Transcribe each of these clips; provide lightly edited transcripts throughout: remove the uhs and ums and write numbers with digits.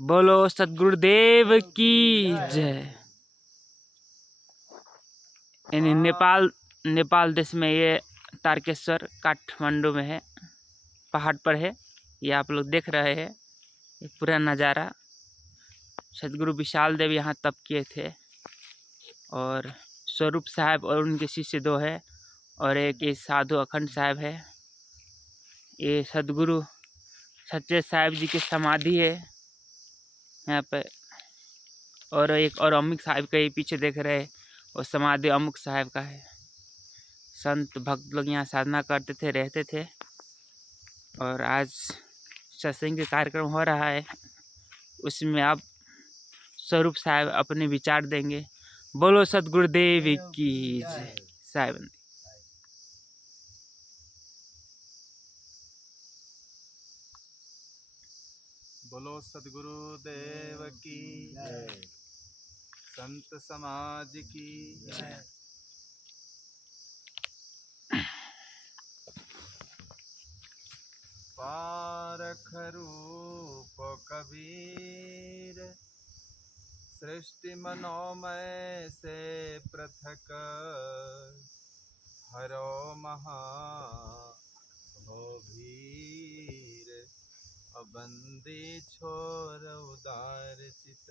बोलो सदगुरुदेव की जय। यानी नेपाल देश में ये तारकेश्वर काठमांडू में है, पहाड़ पर है। ये आप लोग देख रहे हैं ये पूरा नज़ारा। सदगुरु विशाल देव यहाँ तप किए थे और स्वरूप साहब और उनके शिष्य 2 है और एक ये साधु अखंड साहब है। ये सदगुरु सच्चे साहब जी की समाधि है यहाँ पे। और एक और अमुक साहब का ये पीछे देख रहे हैं वो समाधि अमुक साहब का है। संत भक्त लोग यहाँ साधना करते थे, रहते थे। और आज सत्संग के कार्यक्रम हो रहा है, उसमें आप स्वरूप साहब अपने विचार देंगे। बोलो सदगुरुदेव की जय। साहब बोलो सदगुरुदेव की जय। संत समाज की जय। पारख रूप कबीर सृष्टि मनोमय से पृथक हरो महा हो भीर अबंदी छोर उदार चित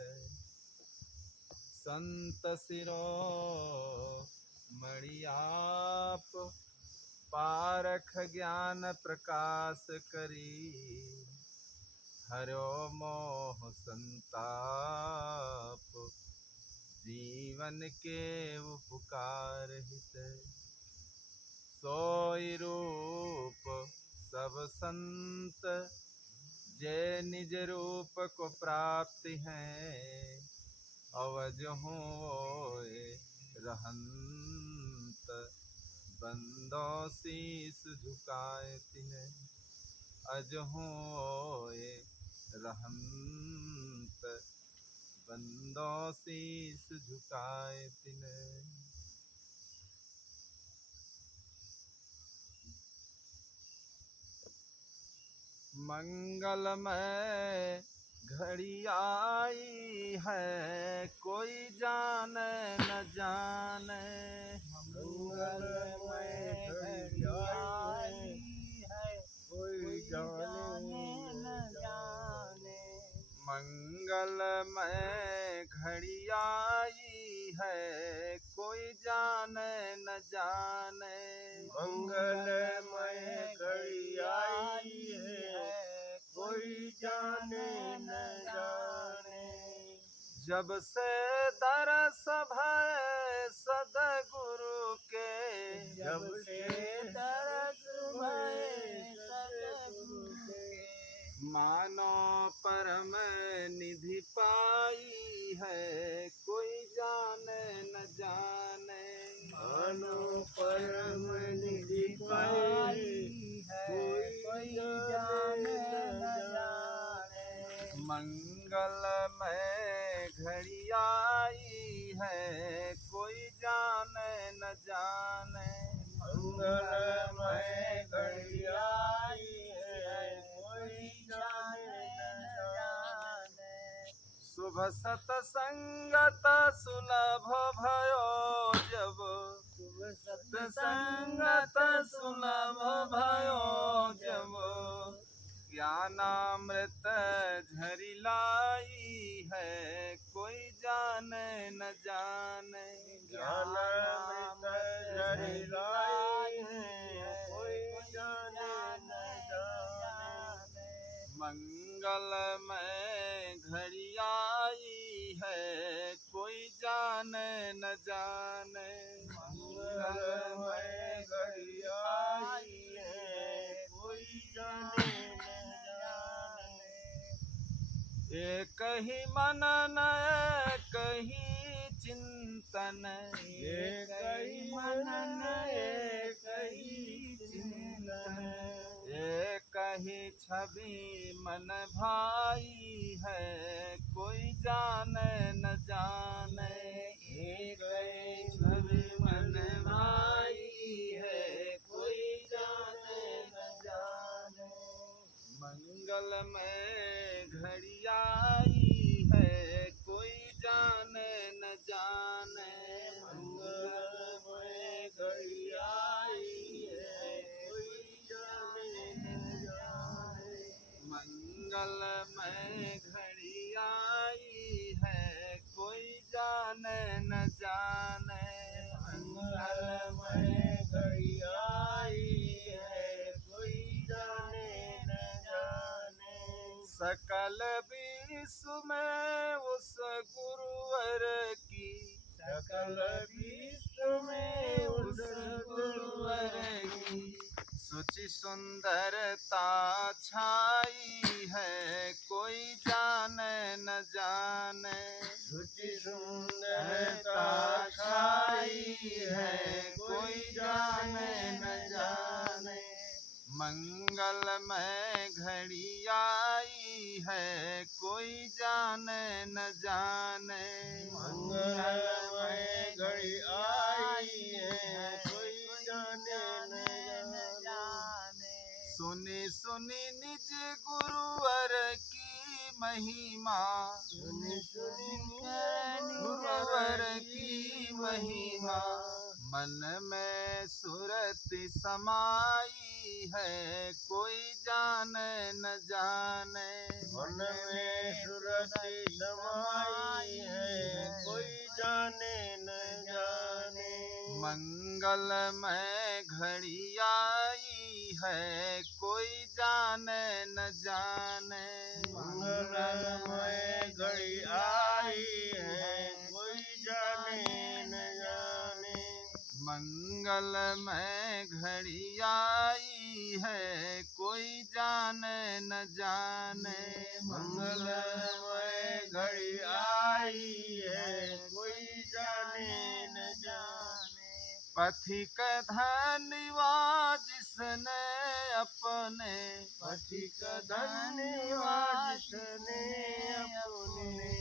संत सिरो मणियाप पारख ज्ञान प्रकाश करी हरो मोह संताप जीवन के उपकार हित सोई रूप सब संत जे निज रूप को प्राप्ति है अवज होए रहंत बंदो शीस झुकाए तिन्हें अज होए रहंत बंदो शीस झुकाए तिन्हें। मंगलमय घड़ी आई है कोई जाने न जाने मंगलमय घड़ी आई है कोई जाने न जाने मंगलमय घड़ी आई है कोई जाने न जाने मंगलमय घड़ी आई है कोई जाने न जाने जब से दरस भय सदगुरु के जब से दरस भय सदगुरु के मानो परम निधि पाई है कोई जाने न जाने मानो परम निधि पाई है कोई जाने न जाने मंगलमय घड़ी आई है कोई जाने न जाने मंगलमय घड़ी आई है कोई जाने न जाने शुभ सतसंगत सुलभ भयो जब शुभ सतसंगत सुलभ भयो जब ज्ञानामृत झरी लाई है कोई जाने न जाने ज्ञानामृत झरी लाई है कोई जाने न जाने मंगलमय घड़ी आई है कोई जाने न जाने मंगलमय घड़ी आई है कोई जाने न जाने एक ही मनन एक ही चिंतन एक ही मनन एक ही चिंतन एक ही छवि मन भाई है कोई जाने न जाने एक ही छवि मन भाई है कोई जाने न जाने मंगलमय घड़ी आई में घड़ी आई है कोई जाने न जाने। मंगल में घड़ी आई है कोई जाने न जाने। सकल विश्व में उस गुरुवर की, सकल विश्व में उस गुरुवर की सुचि सुंदरता छाई है कोई जाने न जाने। सुचि सुंदरता छाई है कोई जाने न जाने। मंगल में घड़ी आई है कोई जाने न जाने। मंगल में घड़ी आई है कोई जाने न जाने। सुनी सुनी निज गुरुवर की महिमा, सुनी सुनी गुरुवर की महिमा। मन में सुरति समाई है कोई जाने न जाने। मन में सुरति समाई है कोई जाने न जाने। मंगल में घड़ी आई है कोई जाने न जाने। मंगल में घड़ी आई है कोई जाने न जाने। मंगल में घड़ी आई है कोई जाने न जाने। मंगल में घड़ी आई है कोई जाने न जाने। पथिक धन्यवा जिसने अपने, पथिक धन्यवा जिसने अपने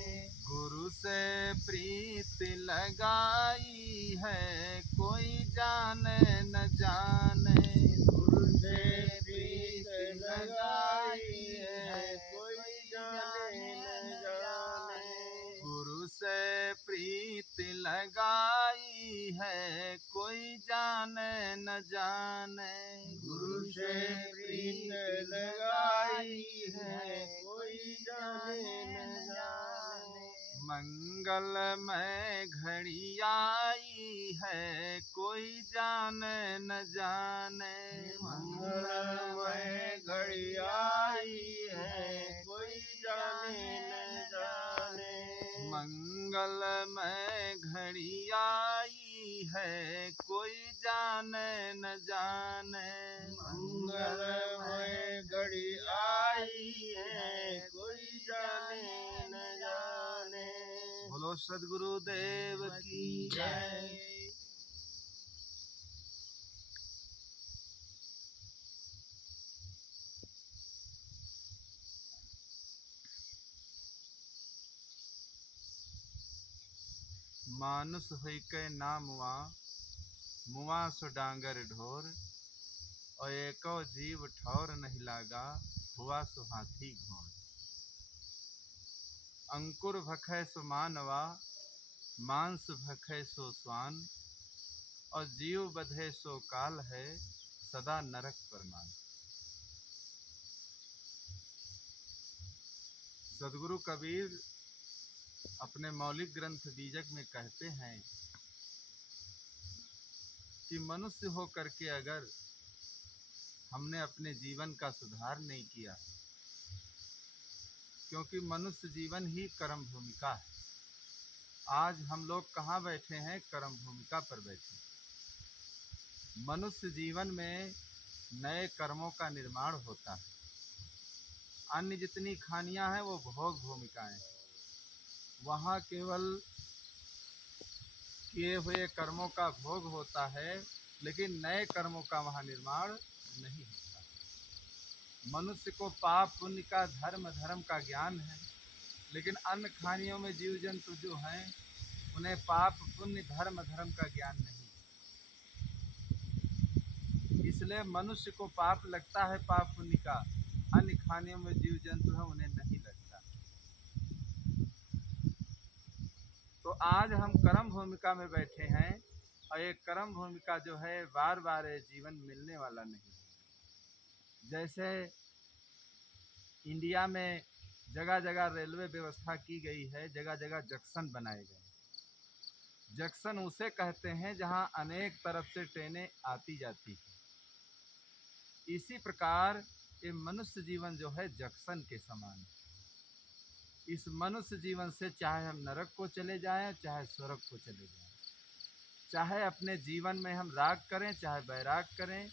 गुरु से प्रीति लगाई है कोई जाने न जाने। गुरु से प्रीति लगाई है कोई जाने न जाने। गुरु से प्रीति लगाई है कोई जाने न जाने। गुरु से प्रीति लगाई है कोई जाने न जाने। मंगल में घड़ी आई है कोई जाने न जाने। मंगल में घड़ी आई है कोई जाने न जाने। मंगल में घड़ी आई है कोई जाने न जाने। मंगल में घड़ी आई है कोई जाने न जाने। बोलो सद्गुरु देव की जय। मानुष होइके ना मुआ, मुआ सो डांगर ढोर। और एको जीव ठौर नहीं लागा, हुआ सो हाथी घोड़। अंकुर भखै सो मानवा, मांस भखै सो स्वान। और जीव बधे सो काल है, सदा नरक परमान। सद्गुरु कबीर अपने मौलिक ग्रंथ बीजक में कहते हैं कि मनुष्य हो करके अगर हमने अपने जीवन का सुधार नहीं किया, क्योंकि मनुष्य जीवन ही कर्म भूमिका है। आज हम लोग कहाँ बैठे हैं? कर्म भूमिका पर बैठे। मनुष्य जीवन में नए कर्मों का निर्माण होता है। अन्य जितनी खानियां हैं वो भोग भूमिकाएं हैं। वहाँ केवल किए हुए कर्मों का भोग होता है, लेकिन नए कर्मों का वहाँ निर्माण नहीं होता। मनुष्य को पाप पुण्य का धर्म का ज्ञान है, लेकिन अन्य खानियों में जीव जंतु जो हैं उन्हें पाप पुण्य धर्म का ज्ञान नहीं। इसलिए मनुष्य को पाप लगता है पाप पुण्य का, अन्य खानियों में जीव जंतु है उन्हें नहीं लगता। तो आज हम कर्म भूमिका में बैठे हैं, और ये कर्म भूमिका जो है बार बार ये जीवन मिलने वाला नहीं। जैसे इंडिया में जगह जगह रेलवे व्यवस्था की गई है, जगह जगह जंक्शन बनाए गए। जंक्शन उसे कहते हैं जहां अनेक तरफ से ट्रेनें आती जाती हैं। इसी प्रकार ये मनुष्य जीवन जो है जंक्शन के समान है। इस मनुष्य जीवन से चाहे हम नरक को चले जाएं, चाहे स्वर्ग को चले जाएं, चाहे अपने जीवन में हम राग करें, चाहे वैराग करें,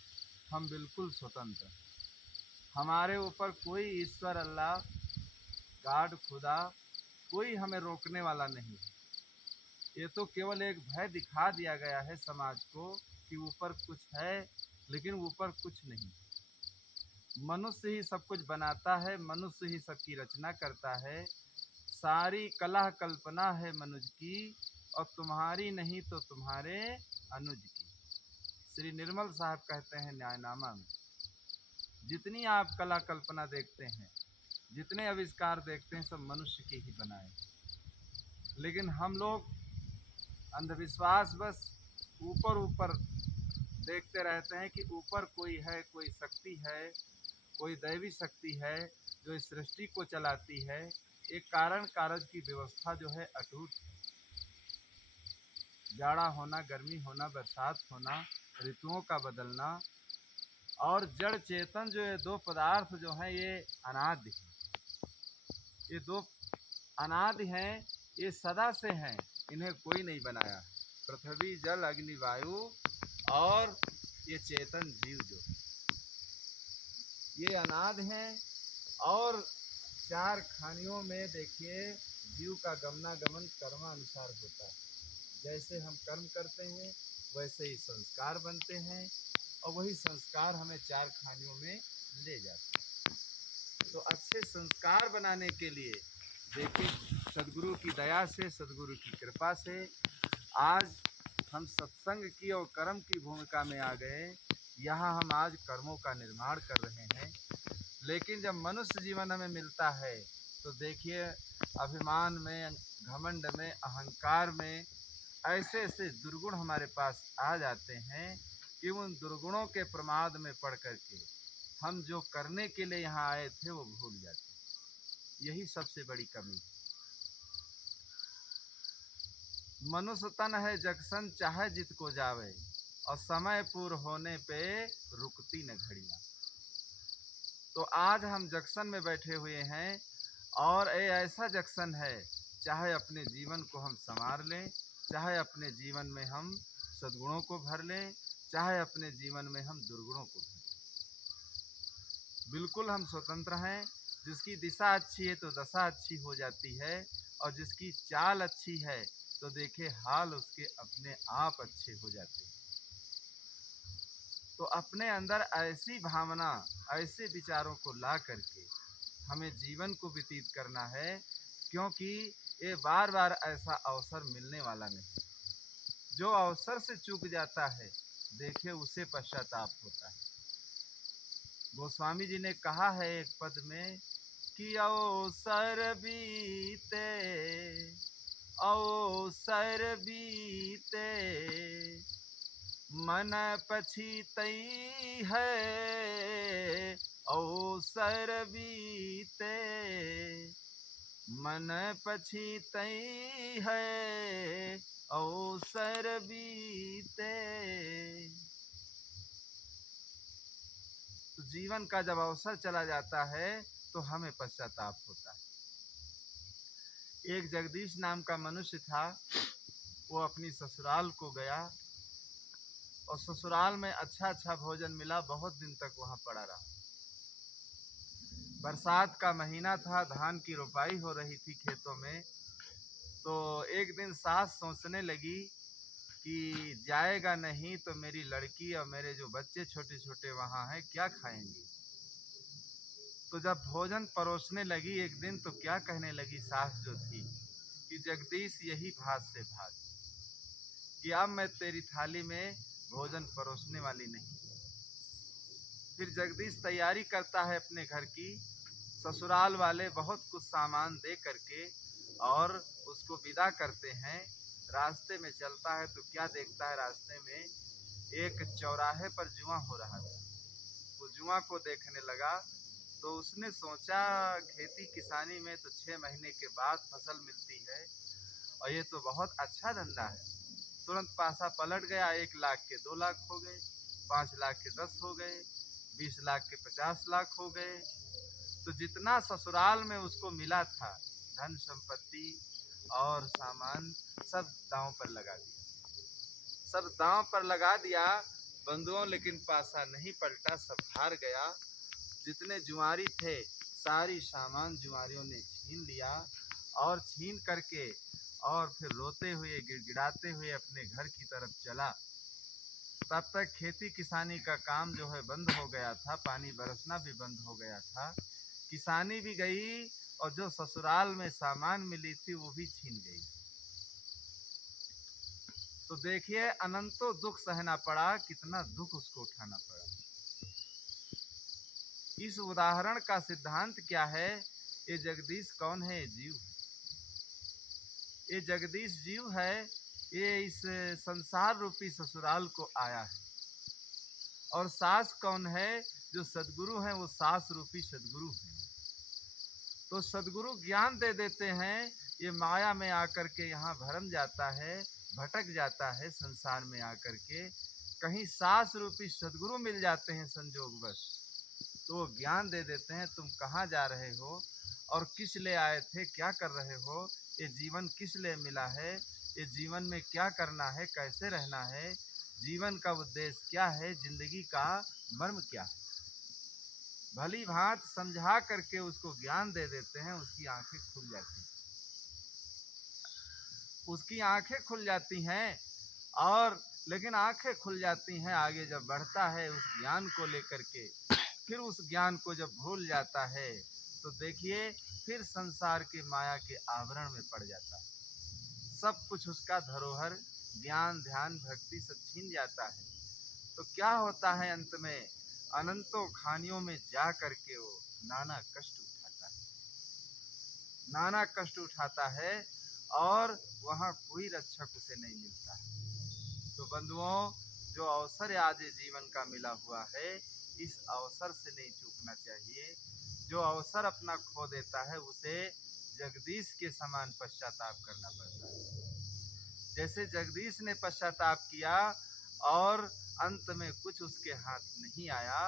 हम बिल्कुल स्वतंत्र। हमारे ऊपर कोई ईश्वर, अल्लाह, गॉड, खुदा, कोई हमें रोकने वाला नहीं है। ये तो केवल एक भय दिखा दिया गया है समाज को कि ऊपर कुछ है, लेकिन ऊपर कुछ नहीं। मनुष्य ही सब कुछ बनाता है, मनुष्य ही सबकी रचना करता है। सारी कला कल्पना है मनुज की, और तुम्हारी नहीं तो तुम्हारे अनुज की। श्री निर्मल साहब कहते हैं न्यायनामा में, जितनी आप कला कल्पना देखते हैं, जितने आविष्कार देखते हैं, सब मनुष्य के ही बनाए। लेकिन हम लोग अंधविश्वास बस ऊपर ऊपर देखते रहते हैं कि ऊपर कोई है, कोई शक्ति है, कोई दैवी शक्ति है जो इस सृष्टि को चलाती है। एक कारण कारज की व्यवस्था जो है अटूट, जाड़ा होना, गर्मी होना, बरसात होना, ऋतुओं का बदलना, और जड़ चेतन जो ये दो पदार्थ जो हैं ये अनादि हैं। ये दो अनादि हैं, ये सदा से हैं, इन्हें कोई नहीं बनाया। पृथ्वी, जल, अग्नि, वायु और ये चेतन जीव जो ये अनादि हैं। और चार खानियों में देखिए जीव का गमनागमन कर्मानुसार होता है। जैसे हम कर्म करते हैं वैसे ही संस्कार बनते हैं, और वही संस्कार हमें चार खानियों में ले जाते हैं। तो अच्छे संस्कार बनाने के लिए देखिए सदगुरु की दया से, सदगुरु की कृपा से आज हम सत्संग की और कर्म की भूमिका में आ गए। यहाँ हम आज कर्मों का निर्माण कर रहे हैं। लेकिन जब मनुष्य जीवन हमें मिलता है तो देखिए अभिमान में, घमंड में, अहंकार में ऐसे ऐसे दुर्गुण हमारे पास आ जाते हैं कि उन दुर्गुणों के प्रमाद में पड़ करके हम जो करने के लिए यहाँ आए थे वो भूल जाते हैं। यही सबसे बड़ी कमी है। मनुष्य तन है जंक्शन, चाहे जित को जावे, और समय पूर्ण होने पे रुकती न घड़ियां। तो आज हम जंक्शन में बैठे हुए हैं, और ये ऐसा जंक्शन है, चाहे अपने जीवन को हम संवार लें, चाहे अपने जीवन में हम सद्गुणों को भर लें, चाहे अपने जीवन में हम दुर्गुणों को भर लें। बिल्कुल हम स्वतंत्र हैं। जिसकी दिशा अच्छी है तो दशा अच्छी हो जाती है, और जिसकी चाल अच्छी है तो देखिए हाल उसके अपने आप अच्छे हो जाते हैं। तो अपने अंदर ऐसी भावना, ऐसे विचारों को ला करके हमें जीवन को व्यतीत करना है, क्योंकि ये बार बार ऐसा अवसर मिलने वाला नहीं। जो अवसर से चूक जाता है देखिए उसे पश्चाताप होता है। गोस्वामी जी ने कहा है एक पद में कि अवसर बीते, अवसर बीते, मन पछीतई है, अवसर बीते, मन पछीतई है, अवसर बीते। तो जीवन का जब अवसर चला जाता है तो हमें पश्चाताप होता है। एक जगदीश नाम का मनुष्य था, वो अपनी ससुराल को गया, और ससुराल में अच्छा अच्छा भोजन मिला, बहुत दिन तक वहाँ पड़ा रहा। बरसात का महीना था, धान की रोपाई हो रही थी खेतों में। तो एक दिन सास सोचने लगी कि जाएगा नहीं तो मेरी लड़की और मेरे जो बच्चे छोटे छोटे वहाँ हैं क्या खाएंगे। तो जब भोजन परोसने लगी एक दिन तो क्या कहने लगी सास जो थी कि जगदीश यही भात से भाग, कि अब मैं तेरी थाली में भोजन परोसने वाली नहीं। फिर जगदीश तैयारी करता है अपने घर की। ससुराल वाले बहुत कुछ सामान दे करके और उसको विदा करते हैं। रास्ते में चलता है तो क्या देखता है, रास्ते में एक चौराहे पर जुआ हो रहा था। वो जुआ को देखने लगा तो उसने सोचा खेती किसानी में तो 6 महीने के बाद फसल मिलती है और ये तो बहुत अच्छा धंधा है। तुरंत पासा पलट गया, 1 लाख के 2 लाख हो गए, 5 लाख के 10 हो गए, 20 लाख के 50 लाख हो गए। तो जितना ससुराल में उसको मिला था धन संपत्ति और सामान, सब दांव पर लगा दिया, सब दांव पर लगा दिया बंधुओं। लेकिन पासा नहीं पलटा, सब हार गया। जितने जुआरी थे सारी सामान जुआरियों ने छीन लिया और छीन करके और फिर रोते हुए गिड़गिड़ाते हुए अपने घर की तरफ चला। तब तक खेती किसानी का काम जो है बंद हो गया था, पानी बरसना भी बंद हो गया था, किसानी भी गई और जो ससुराल में सामान मिली थी वो भी छीन गई। तो देखिए अनंतों दुख सहना पड़ा, कितना दुख उसको उठाना पड़ा। इस उदाहरण का सिद्धांत क्या है? ये जगदीश कौन है? ये जीव है। ये जगदीश जीव है, ये इस संसार रूपी ससुराल को आया है। और सास कौन है? जो सदगुरु हैं, वो सास रूपी सदगुरु हैं। तो सदगुरु ज्ञान दे देते हैं, ये माया में आकर के यहाँ भरम जाता है, भटक जाता है संसार में आकर के। कहीं सास रूपी सदगुरु मिल जाते हैं संजोगवश, तो वो ज्ञान दे देते हैं, तुम कहाँ जा रहे हो और किस लिए आए थे, क्या कर रहे हो, ये जीवन किस लिए मिला है, ये जीवन में क्या करना है, कैसे रहना है, जीवन का उद्देश्य क्या है, जिंदगी का मर्म क्या है। भली भांत समझा करके उसको ज्ञान दे देते हैं, उसकी आंखें खुल जाती हैं, उसकी आंखें खुल जाती हैं। और लेकिन आंखें खुल जाती हैं, आगे जब बढ़ता है उस ज्ञान को लेकर के, फिर उस ज्ञान को जब भूल जाता है तो देखिए फिर संसार के माया के आवरण में पड़ जाता है। सब कुछ उसका धरोहर ज्ञान ध्यान भक्ति सब छीन जाता है। तो क्या होता है अंत में? अनंतों खानियों में जा करके वो नाना कष्ट उठाता है, नाना कष्ट उठाता है और वहाँ कोई रक्षक उसे नहीं मिलता है। तो बंधुओं, जो अवसर आज जीवन का मिला हुआ है, इस अवसर से नहीं चूकना चाहिए। जो अवसर अपना खो देता है उसे जगदीश के समान पश्चाताप करना पड़ता है। जैसे जगदीश ने पश्चाताप किया और अंत में कुछ उसके हाथ नहीं आया,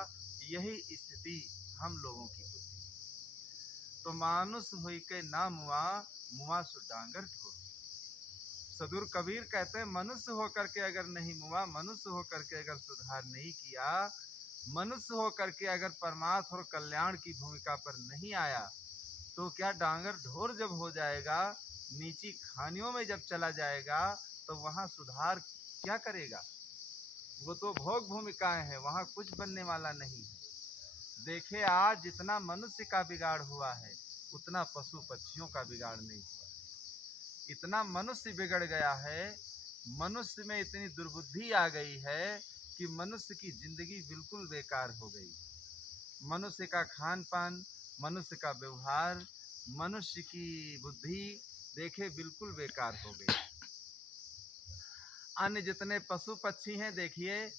यही स्थिति हम लोगों की होती है। तो मानुष होई के ना मुआ, मुआ सु डांगर ढोर। सदुर कबीर कहते हैं, मनुष्य होकर के अगर नहीं मुआ, मनुष्य होकर के अगर सुधार नहीं किया, मनुष्य होकर के अगर परमार्थ और कल्याण की भूमिका पर नहीं आया, तो क्या डांगर ढोर जब हो जाएगा, नीची खानियों में जब चला जाएगा, तो वहाँ सुधार क्या करेगा? वो तो भोग भूमिकाएं हैं, वहाँ कुछ बनने वाला नहीं है। देखे आज जितना मनुष्य का बिगाड़ हुआ है, उतना पशु पक्षियों का बिगाड़ नहीं हुआ। इतना मनुष्य बिगड़ गया है, मनुष्य में इतनी दुर्बुद्धि आ गई है कि मनुष्य की जिंदगी बिल्कुल बेकार हो गई। मनुष्य का खान पान, मनुष्य का व्यवहार, मनुष्य की बुद्धि देखे बिल्कुल बेकार हो गई। अन्य जितने पशु पक्षी हैं, देखिए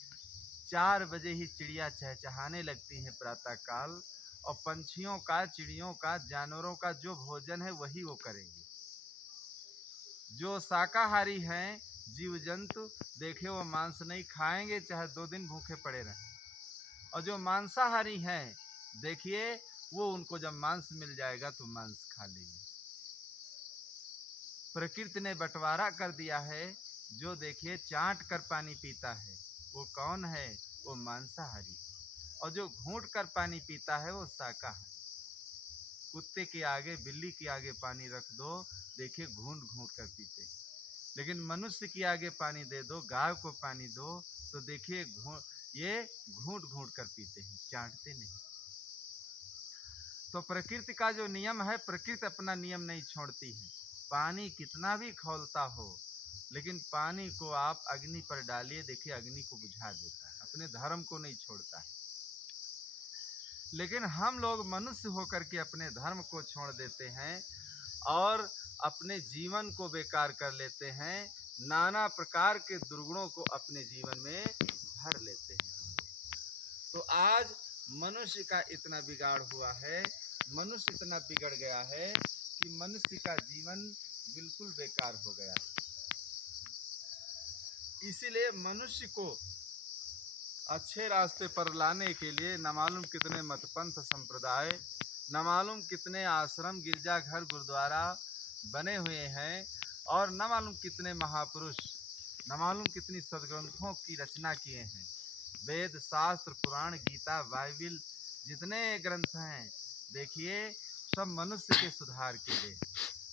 4 बजे ही चिड़िया चहचहाने लगती हैं प्रातः काल, और पंछियों का, चिड़ियों का, जानवरों का जो भोजन है वही वो करेंगे। जो शाकाहारी हैं जीव जंतु, देखे वो मांस नहीं खाएंगे, चाहे 2 दिन भूखे पड़े रहें। और जो मांसाहारी हैं, देखिए वो उनको जब मांस मिल जाएगा तो मांस खा लेंगे। प्रकृति ने बंटवारा कर दिया है। जो देखिए चाट कर पानी पीता है वो कौन है? वो मांसाहारी। और जो घूंट कर पानी पीता है वो शाकाहारी। कुत्ते के आगे, बिल्ली के आगे पानी रख दो, देखिए घूंट घूंट कर पीते। लेकिन मनुष्य के आगे पानी दे दो, गाय को पानी दो, तो देखिए ये घूंट घूंट कर पीते हैं, चाटते नहीं। तो प्रकृति का जो नियम है, प्रकृति अपना नियम नहीं छोड़ती है। पानी कितना भी खौलता हो, लेकिन पानी को आप अग्नि पर डालिए, देखिए अग्नि को बुझा देता है, अपने धर्म को नहीं छोड़ता है। लेकिन हम लोग मनुष्य होकर के अपने धर्म को छोड़ देते हैं और अपने जीवन को बेकार कर लेते हैं, नाना प्रकार के दुर्गुणों को अपने जीवन में भर लेते हैं। तो आज मनुष्य का इतना बिगाड़ हुआ है, मनुष्य इतना बिगड़ गया है कि मनुष्य का जीवन बिल्कुल बेकार हो गया। इसीलिए मनुष्य को अच्छे रास्ते पर लाने के लिए न मालूम कितने मतपंथ संप्रदाय, न मालूम कितने आश्रम, गिरजाघर, गुरुद्वारा बने हुए हैं, और न मालूम कितने महापुरुष, न मालूम कितनी सदग्रंथों की रचना किए हैं। वेद, शास्त्र, पुराण, गीता, बाइबिल, जितने ग्रंथ हैं, देखिए सब मनुष्य के सुधार के लिए।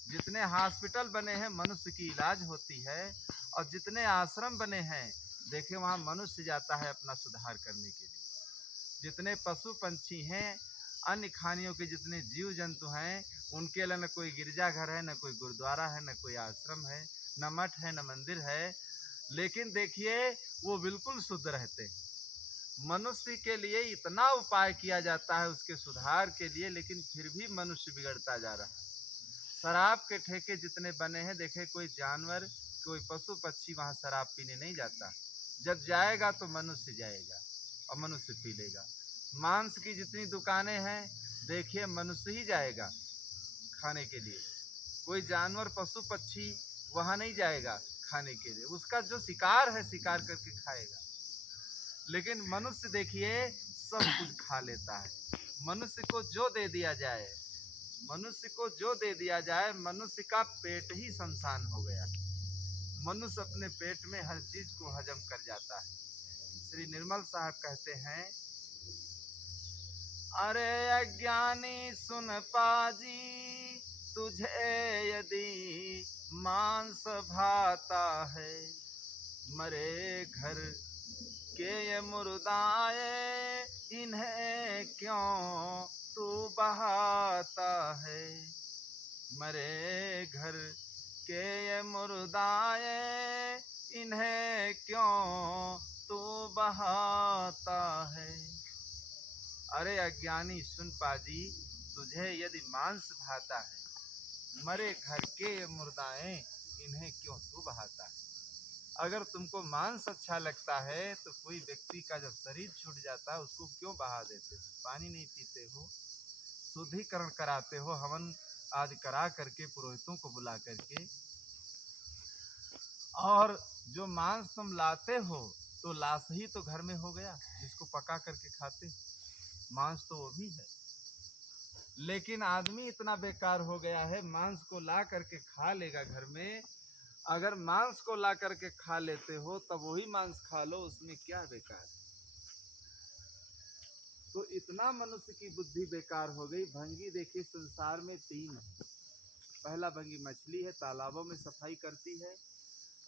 जितने हॉस्पिटल बने हैं मनुष्य की इलाज होती है, और जितने आश्रम बने हैं देखिए वहाँ मनुष्य जाता है अपना सुधार करने के लिए। जितने पशु पंछी हैं, अन्य खानियों के जितने जीव जंतु हैं, उनके लिए न कोई गिरजाघर है, न कोई गुरुद्वारा है, न कोई आश्रम है, न मठ है, न मंदिर है, लेकिन देखिए वो बिल्कुल शुद्ध रहते हैं। मनुष्य के लिए इतना उपाय किया जाता है उसके सुधार के लिए, लेकिन फिर भी मनुष्य बिगड़ता जा रहा है। शराब के ठेके जितने बने हैं, देखे कोई जानवर, कोई पशु पक्षी वहाँ शराब पीने नहीं जाता। जब जाएगा तो मनुष्य जाएगा और मनुष्य पी लेगा। मांस की जितनी दुकानें हैं, देखिए मनुष्य ही जाएगा खाने के लिए, कोई जानवर, पशु पक्षी वहाँ नहीं जाएगा खाने के लिए। उसका जो शिकार है शिकार करके खाएगा। लेकिन मनुष्य देखिए सब कुछ खा लेता है। मनुष्य को जो दे दिया जाए, मनुष्य को जो दे दिया जाए, मनुष्य का पेट ही शमशान हो गया। मनुष्य अपने पेट में हर चीज को हजम कर जाता है। श्री निर्मल साहब कहते हैं, अरे अज्ञानी सुन पाजी, तुझे यदि मांस भाता है, मरे घर के ये मुर्दाए, इन्हें क्यों तू बहाता है। मरे घर के ये मुर्दाए, इन्हें क्यों तू बहाता है। अरे अज्ञानी सुन पाजी, तुझे यदि मांस भाता है, मरे घर के ये मुर्दाएं, इन्हें क्यों तू बहाता है। अगर तुमको मांस अच्छा लगता है तो कोई व्यक्ति का जब शरीर छूट जाता है उसको क्यों बहा देते हो, पानी नहीं पीते हो, शुद्धिकरण कराते हो, हवन आदि करा करके, पुरोहितों को बुला करके। और जो मांस तुम लाते हो तो लाश ही तो घर में हो गया, जिसको पका करके खाते, मांस तो वो भी है। लेकिन आदमी इतना बेकार हो गया है, मांस को ला करके खा लेगा घर में। अगर मांस को ला करके खा लेते हो तब वही मांस खा लो, उसमें क्या बेकार है। तो इतना मनुष्य की बुद्धि बेकार हो गई। भंगी देखिए संसार में 3 है। पहला भंगी मछली है, तालाबों में सफाई करती है,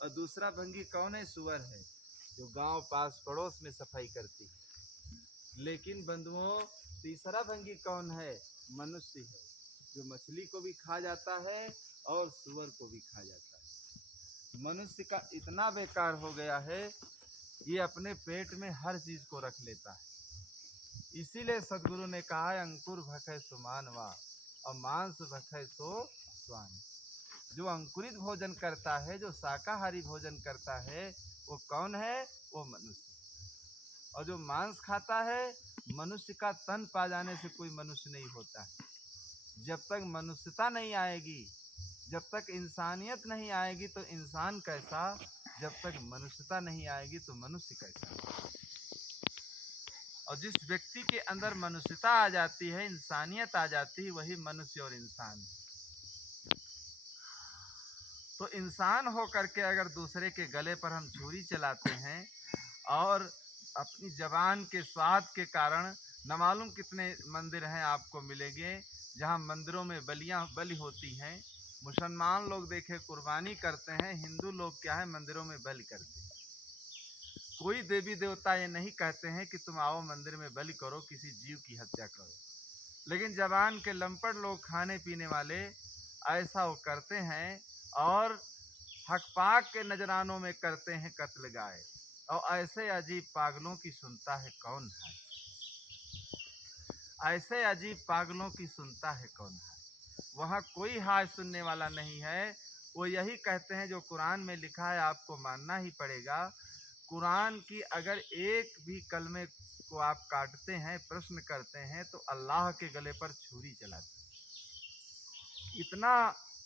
और दूसरा भंगी कौन है, सुअर है, जो गांव पास पड़ोस में सफाई करती है। लेकिन बंधुओं तीसरा भंगी कौन है, मनुष्य है, जो मछली को भी खा जाता है और सुअर को भी खा जाता है। मनुष्य का इतना बेकार हो गया है, ये अपने पेट में हर चीज को रख लेता है। इसीलिए सदगुरु ने कहा है, अंकुर भखे सो मानवा और मांस भखे सो स्वान। जो अंकुरित भोजन करता है, जो शाकाहारी भोजन करता है, वो कौन है, वो मनुष्य। और जो मांस खाता है, मनुष्य का तन पा जाने से कोई मनुष्य नहीं होता है। जब तक मनुष्यता नहीं आएगी, जब तक इंसानियत नहीं आएगी तो इंसान कैसा, जब तक मनुष्यता नहीं आएगी तो मनुष्य कैसा। और जिस व्यक्ति के अंदर मनुष्यता आ जाती है, इंसानियत आ जाती है, वही मनुष्य और इंसान। तो इंसान हो करके अगर दूसरे के गले पर हम छुरी चलाते हैं, और अपनी जबान के स्वाद के कारण, न मालूम कितने मंदिर हैं आपको मिलेंगे जहाँ मंदिरों में बलि होती हैं। मुसलमान लोग देखे कुर्बानी करते हैं, हिंदू लोग क्या है, मंदिरों में बलि करते हैं। कोई देवी देवता ये नहीं कहते हैं कि तुम आओ मंदिर में बलि करो, किसी जीव की हत्या करो। लेकिन जबान के लंपट लोग, खाने पीने वाले, ऐसा वो करते हैं, और हक पाक के नजरानों में करते हैं कत्ल गाय। और ऐसे अजीब पागलों की सुनता है कौन है, ऐसे अजीब पागलों की सुनता है कौन है। वहाँ कोई हाय सुनने वाला नहीं है। वो यही कहते हैं जो कुरान में लिखा है आपको मानना ही पड़ेगा। कुरान की अगर एक भी कलमे को आप काटते हैं, प्रश्न करते हैं, तो अल्लाह के गले पर छुरी चलाते हैं। इतना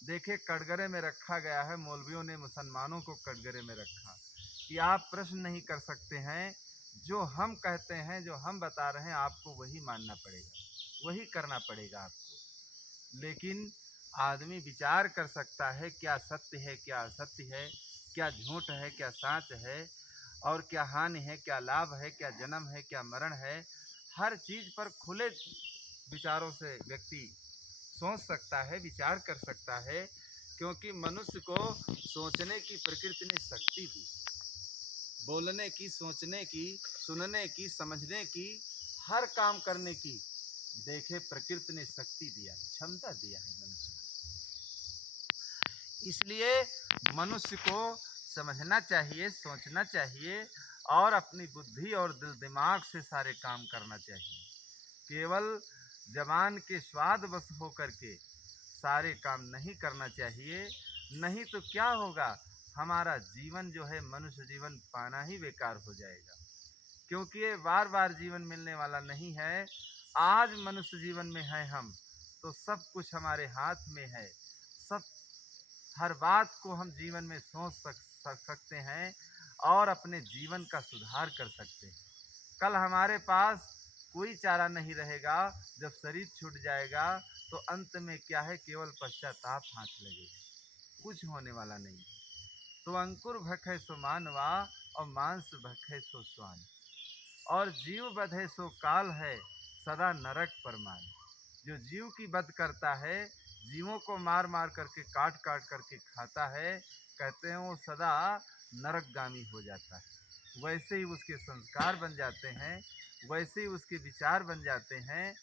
देखे कटघरे में रखा गया है, मौलवियों ने मुसलमानों को कटघरे में रखा कि आप प्रश्न नहीं कर सकते हैं, जो हम कहते हैं, जो हम बता रहे हैं, आपको वही मानना पड़ेगा, वही करना पड़ेगा आपको। लेकिन आदमी विचार कर सकता है क्या सत्य है, क्या असत्य है, क्या झूठ है, क्या सच है, और क्या हानि है, क्या लाभ है, क्या जन्म है, क्या मरण है। हर चीज़ पर खुले विचारों से व्यक्ति सोच सकता है, विचार कर सकता है, क्योंकि मनुष्य को सोचने की प्रकृति ने शक्ति दी, बोलने की, सोचने की, सुनने की, समझने की, हर काम करने की देखे प्रकृति ने शक्ति दिया, क्षमता दिया है मनुष्य को। इसलिए मनुष्य को समझना चाहिए, सोचना चाहिए, और अपनी बुद्धि और दिल दिमाग से सारे काम करना चाहिए। केवल जबान के स्वाद बस होकर के सारे काम नहीं करना चाहिए, नहीं तो क्या होगा, हमारा जीवन जो है, मनुष्य जीवन पाना ही बेकार हो जाएगा। क्योंकि ये बार बार जीवन मिलने वाला नहीं है। आज मनुष्य जीवन में है हम, तो सब कुछ हमारे हाथ में है, सब हर बात को हम जीवन में सोच सकते हैं और अपने जीवन का सुधार कर सकते हैं। कल हमारे पास कोई चारा नहीं रहेगा, जब शरीर छूट जाएगा तो अंत में क्या है, केवल पश्चाताप हाथ लगेगा, कुछ होने वाला नहीं है। तो अंकुर भखे सो मानवा, और मांस भखे सो स्वान, और जीव बधे सो काल है, सदा नरक परमान। जो जीव की वध करता है, जीवों को मार मार करके, काट काट करके खाता है, कहते हैं वो सदा नरकगामी हो जाता है। वैसे ही उसके संस्कार बन जाते हैं, वैसे ही उसके विचार बन जाते हैं,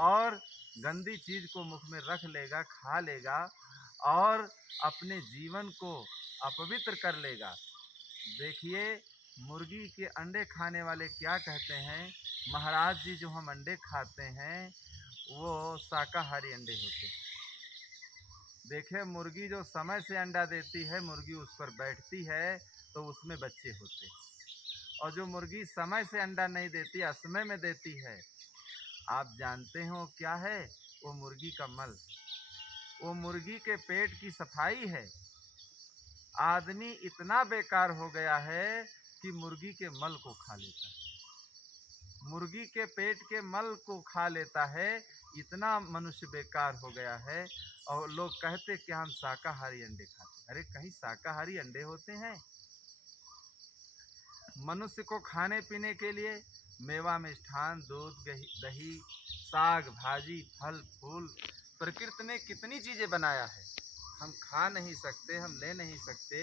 और गंदी चीज़ को मुख में रख लेगा, खा लेगा, और अपने जीवन को अपवित्र कर लेगा। देखिए, मुर्गी के अंडे खाने वाले क्या कहते हैं, महाराज जी जो हम अंडे खाते हैं वो शाकाहारी अंडे होते हैं। देखिए, मुर्गी जो समय से अंडा देती है, मुर्गी उस पर बैठती है तो उसमें बच्चे होते हैं, और जो मुर्गी समय से अंडा नहीं देती, असमय में देती है, आप जानते हो क्या है, वो मुर्गी का मल, वो मुर्गी के पेट की सफाई है। आदमी इतना बेकार हो गया है कि मुर्गी के मल को खा लेता है, मुर्गी के पेट के मल को खा लेता है। इतना मनुष्य बेकार हो गया है, और लोग कहते कि हम शाकाहारी अंडे खाते। अरे कहीं शाकाहारी अंडे होते हैं? मनुष्य को खाने पीने के लिए मेवा, मिष्ठान, दूध, दही, साग, भाजी, फल, फूल, प्रकृति ने कितनी चीज़ें बनाया है, हम खा नहीं सकते, हम ले नहीं सकते,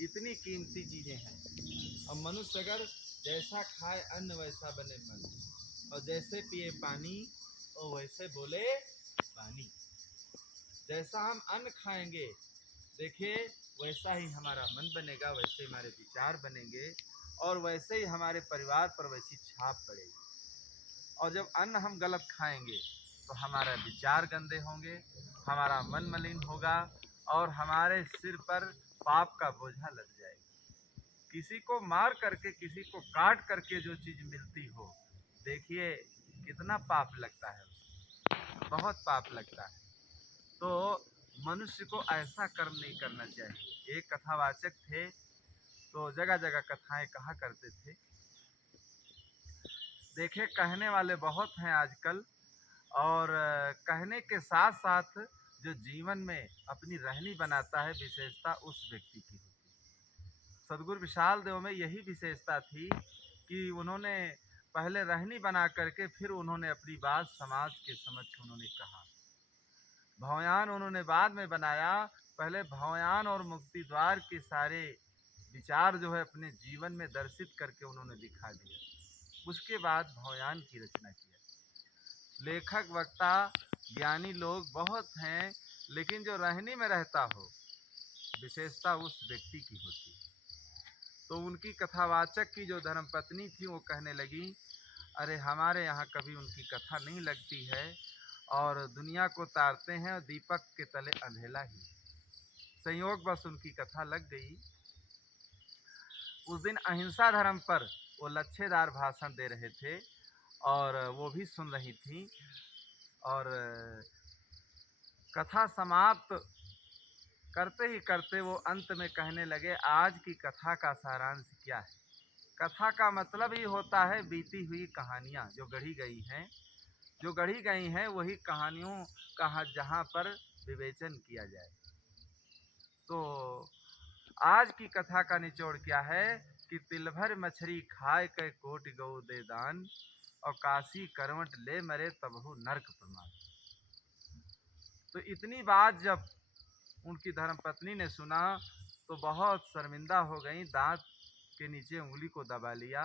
इतनी कीमती चीज़ें हैं। और मनुष्य अगर जैसा खाए अन्न वैसा बने मन, और जैसे पिए पानी और वैसे बोले पानी। जैसा हम अन्न खाएंगे, देखिए, वैसा ही हमारा मन बनेगा, वैसे हमारे विचार बनेंगे, और वैसे ही हमारे परिवार पर वैसी छाप पड़ेगी। और जब अन्न हम गलत खाएंगे तो हमारा विचार गंदे होंगे, हमारा मन मलिन होगा, और हमारे सिर पर पाप का बोझा लग जाएगा। किसी को मार करके, किसी को काट करके जो चीज़ मिलती हो, देखिए कितना पाप लगता है, बहुत पाप लगता है। तो मनुष्य को ऐसा कर्म नहीं करना चाहिए। एक कथावाचक थे, तो जगह जगह कथाएं कहा करते थे। देखिए, कहने वाले बहुत हैं आजकल, और कहने के साथ साथ जो जीवन में अपनी रहनी बनाता है, विशेषता उस व्यक्ति की होती है। सदगुरु विशाल देव में यही विशेषता थी कि उन्होंने पहले रहनी बना करके फिर उन्होंने अपनी बात समाज के समक्ष उन्होंने कहा। भवयान उन्होंने बाद में बनाया, पहले भवयान और मुक्ति द्वार के सारे विचार जो है अपने जीवन में दर्शित करके उन्होंने दिखा दिया। उसके बाद भवयान की रचना किया। लेखक, वक्ता, ज्ञानी लोग बहुत हैं, लेकिन जो रहनी में रहता हो, विशेषता उस व्यक्ति की होती है। तो उनकी कथावाचक की जो धर्मपत्नी थी, वो कहने लगी, अरे हमारे यहाँ कभी उनकी कथा नहीं लगती है, और दुनिया को तारते हैं, और दीपक के तले अंधेला ही। संयोग बस उनकी कथा लग गई। उस दिन अहिंसा धर्म पर वो लच्छेदार भाषण दे रहे थे, और वो भी सुन रही थी। और कथा समाप्त करते ही करते वो अंत में कहने लगे, आज की कथा का सारांश क्या है। कथा का मतलब ही होता है बीती हुई कहानियाँ जो गढ़ी गई हैं, जो गढ़ी गई हैं वही कहानियों का जहाँ पर विवेचन किया जाए। तो आज की कथा का निचोड़ क्या है कि तिल भर मछली खाए के कोटि गौ दे दान, और काशी करवट ले मरे तबहु नरक प्रमाण। तो इतनी बात जब उनकी धर्मपत्नी ने सुना तो बहुत शर्मिंदा हो गई, दांत के नीचे उंगली को दबा लिया।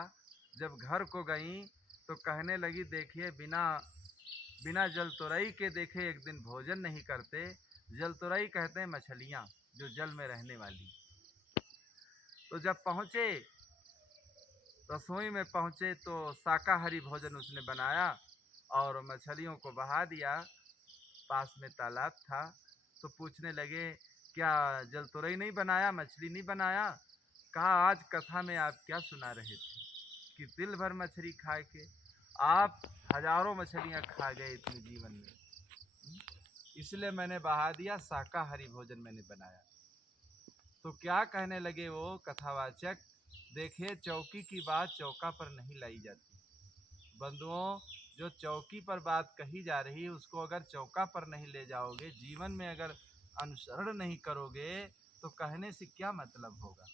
जब घर को गई तो कहने लगी, देखिए बिना जल तोरई के देखे एक दिन भोजन नहीं करते। जल तोरई कहते हैं मछलियाँ जो जल में रहने वाली। तो जब पहुँचे, रसोई में पहुँचे तो शाकाहारी भोजन उसने बनाया और मछलियों को बहा दिया। पास में तालाब था। तो पूछने लगे, क्या जल तोरई नहीं बनाया, मछली नहीं बनाया? कहा, आज कथा में आप क्या सुना रहे थे कि दिल भर मछली खा के आप हजारों मछलियां खा गए इतने जीवन में, इसलिए मैंने बहा दिया, शाकाहारी भोजन मैंने बनाया। तो क्या कहने लगे वो कथावाचक, देखिए चौकी की बात चौका पर नहीं लाई जाती। बंधुओं, जो चौकी पर बात कही जा रही है उसको अगर चौका पर नहीं ले जाओगे, जीवन में अगर अनुसरण नहीं करोगे तो कहने से क्या मतलब होगा।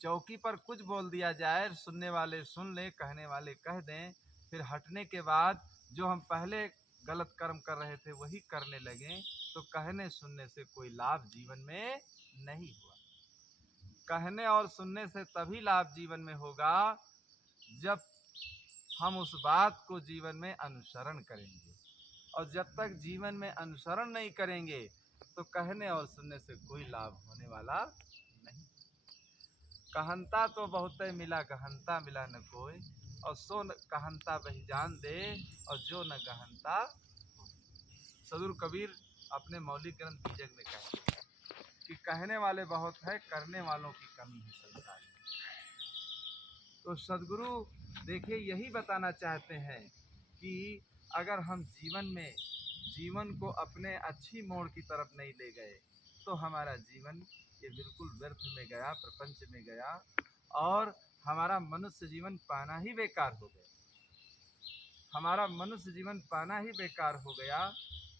चौकी पर कुछ बोल दिया जाए, सुनने वाले सुन ले, कहने वाले कह दें, फिर हटने के बाद जो हम पहले गलत कर्म कर रहे थे वही करने लगे, तो कहने सुनने से कोई लाभ जीवन में नहीं हुआ। कहने और सुनने से तभी लाभ जीवन में होगा जब हम उस बात को जीवन में अनुसरण करेंगे, और जब तक जीवन में अनुसरण नहीं करेंगे तो कहने और सुनने से कोई लाभ होने वाला नहीं। कहनता तो बहुत मिला, गहनता मिला न कोई, और सो न कहनता वही जान दे, और जो न गहनता। सदुर कबीर अपने मौलिक ग्रंथ बीजक में कहते हैं कि कहने वाले बहुत है, करने वालों की कमी है संसार में। तो सदगुरु देखिए यही बताना चाहते हैं कि अगर हम जीवन को अपने अच्छी मोड़ की तरफ नहीं ले गए तो हमारा जीवन ये बिल्कुल व्यर्थ में गया, प्रपंच में गया, और हमारा मनुष्य जीवन पाना ही बेकार हो गया। हमारा मनुष्य जीवन पाना ही बेकार हो गया।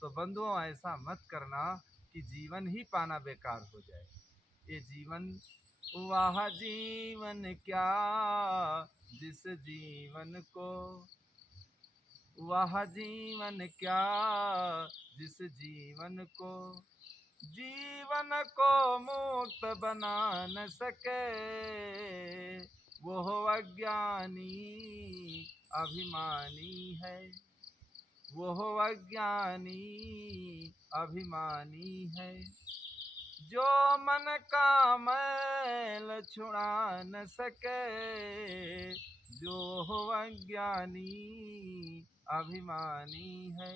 तो बंधुओं, ऐसा मत करना कि जीवन ही पाना बेकार हो जाए। ये जीवन, वह जीवन क्या जिस जीवन को, वह जीवन क्या जिस जीवन को जीवन को मुक्त बना न सके, वो अज्ञानी अभिमानी है, वो अज्ञानी अभिमानी है। जो मन का मैल छुड़ा न सके, जो अज्ञानी अभिमानी है।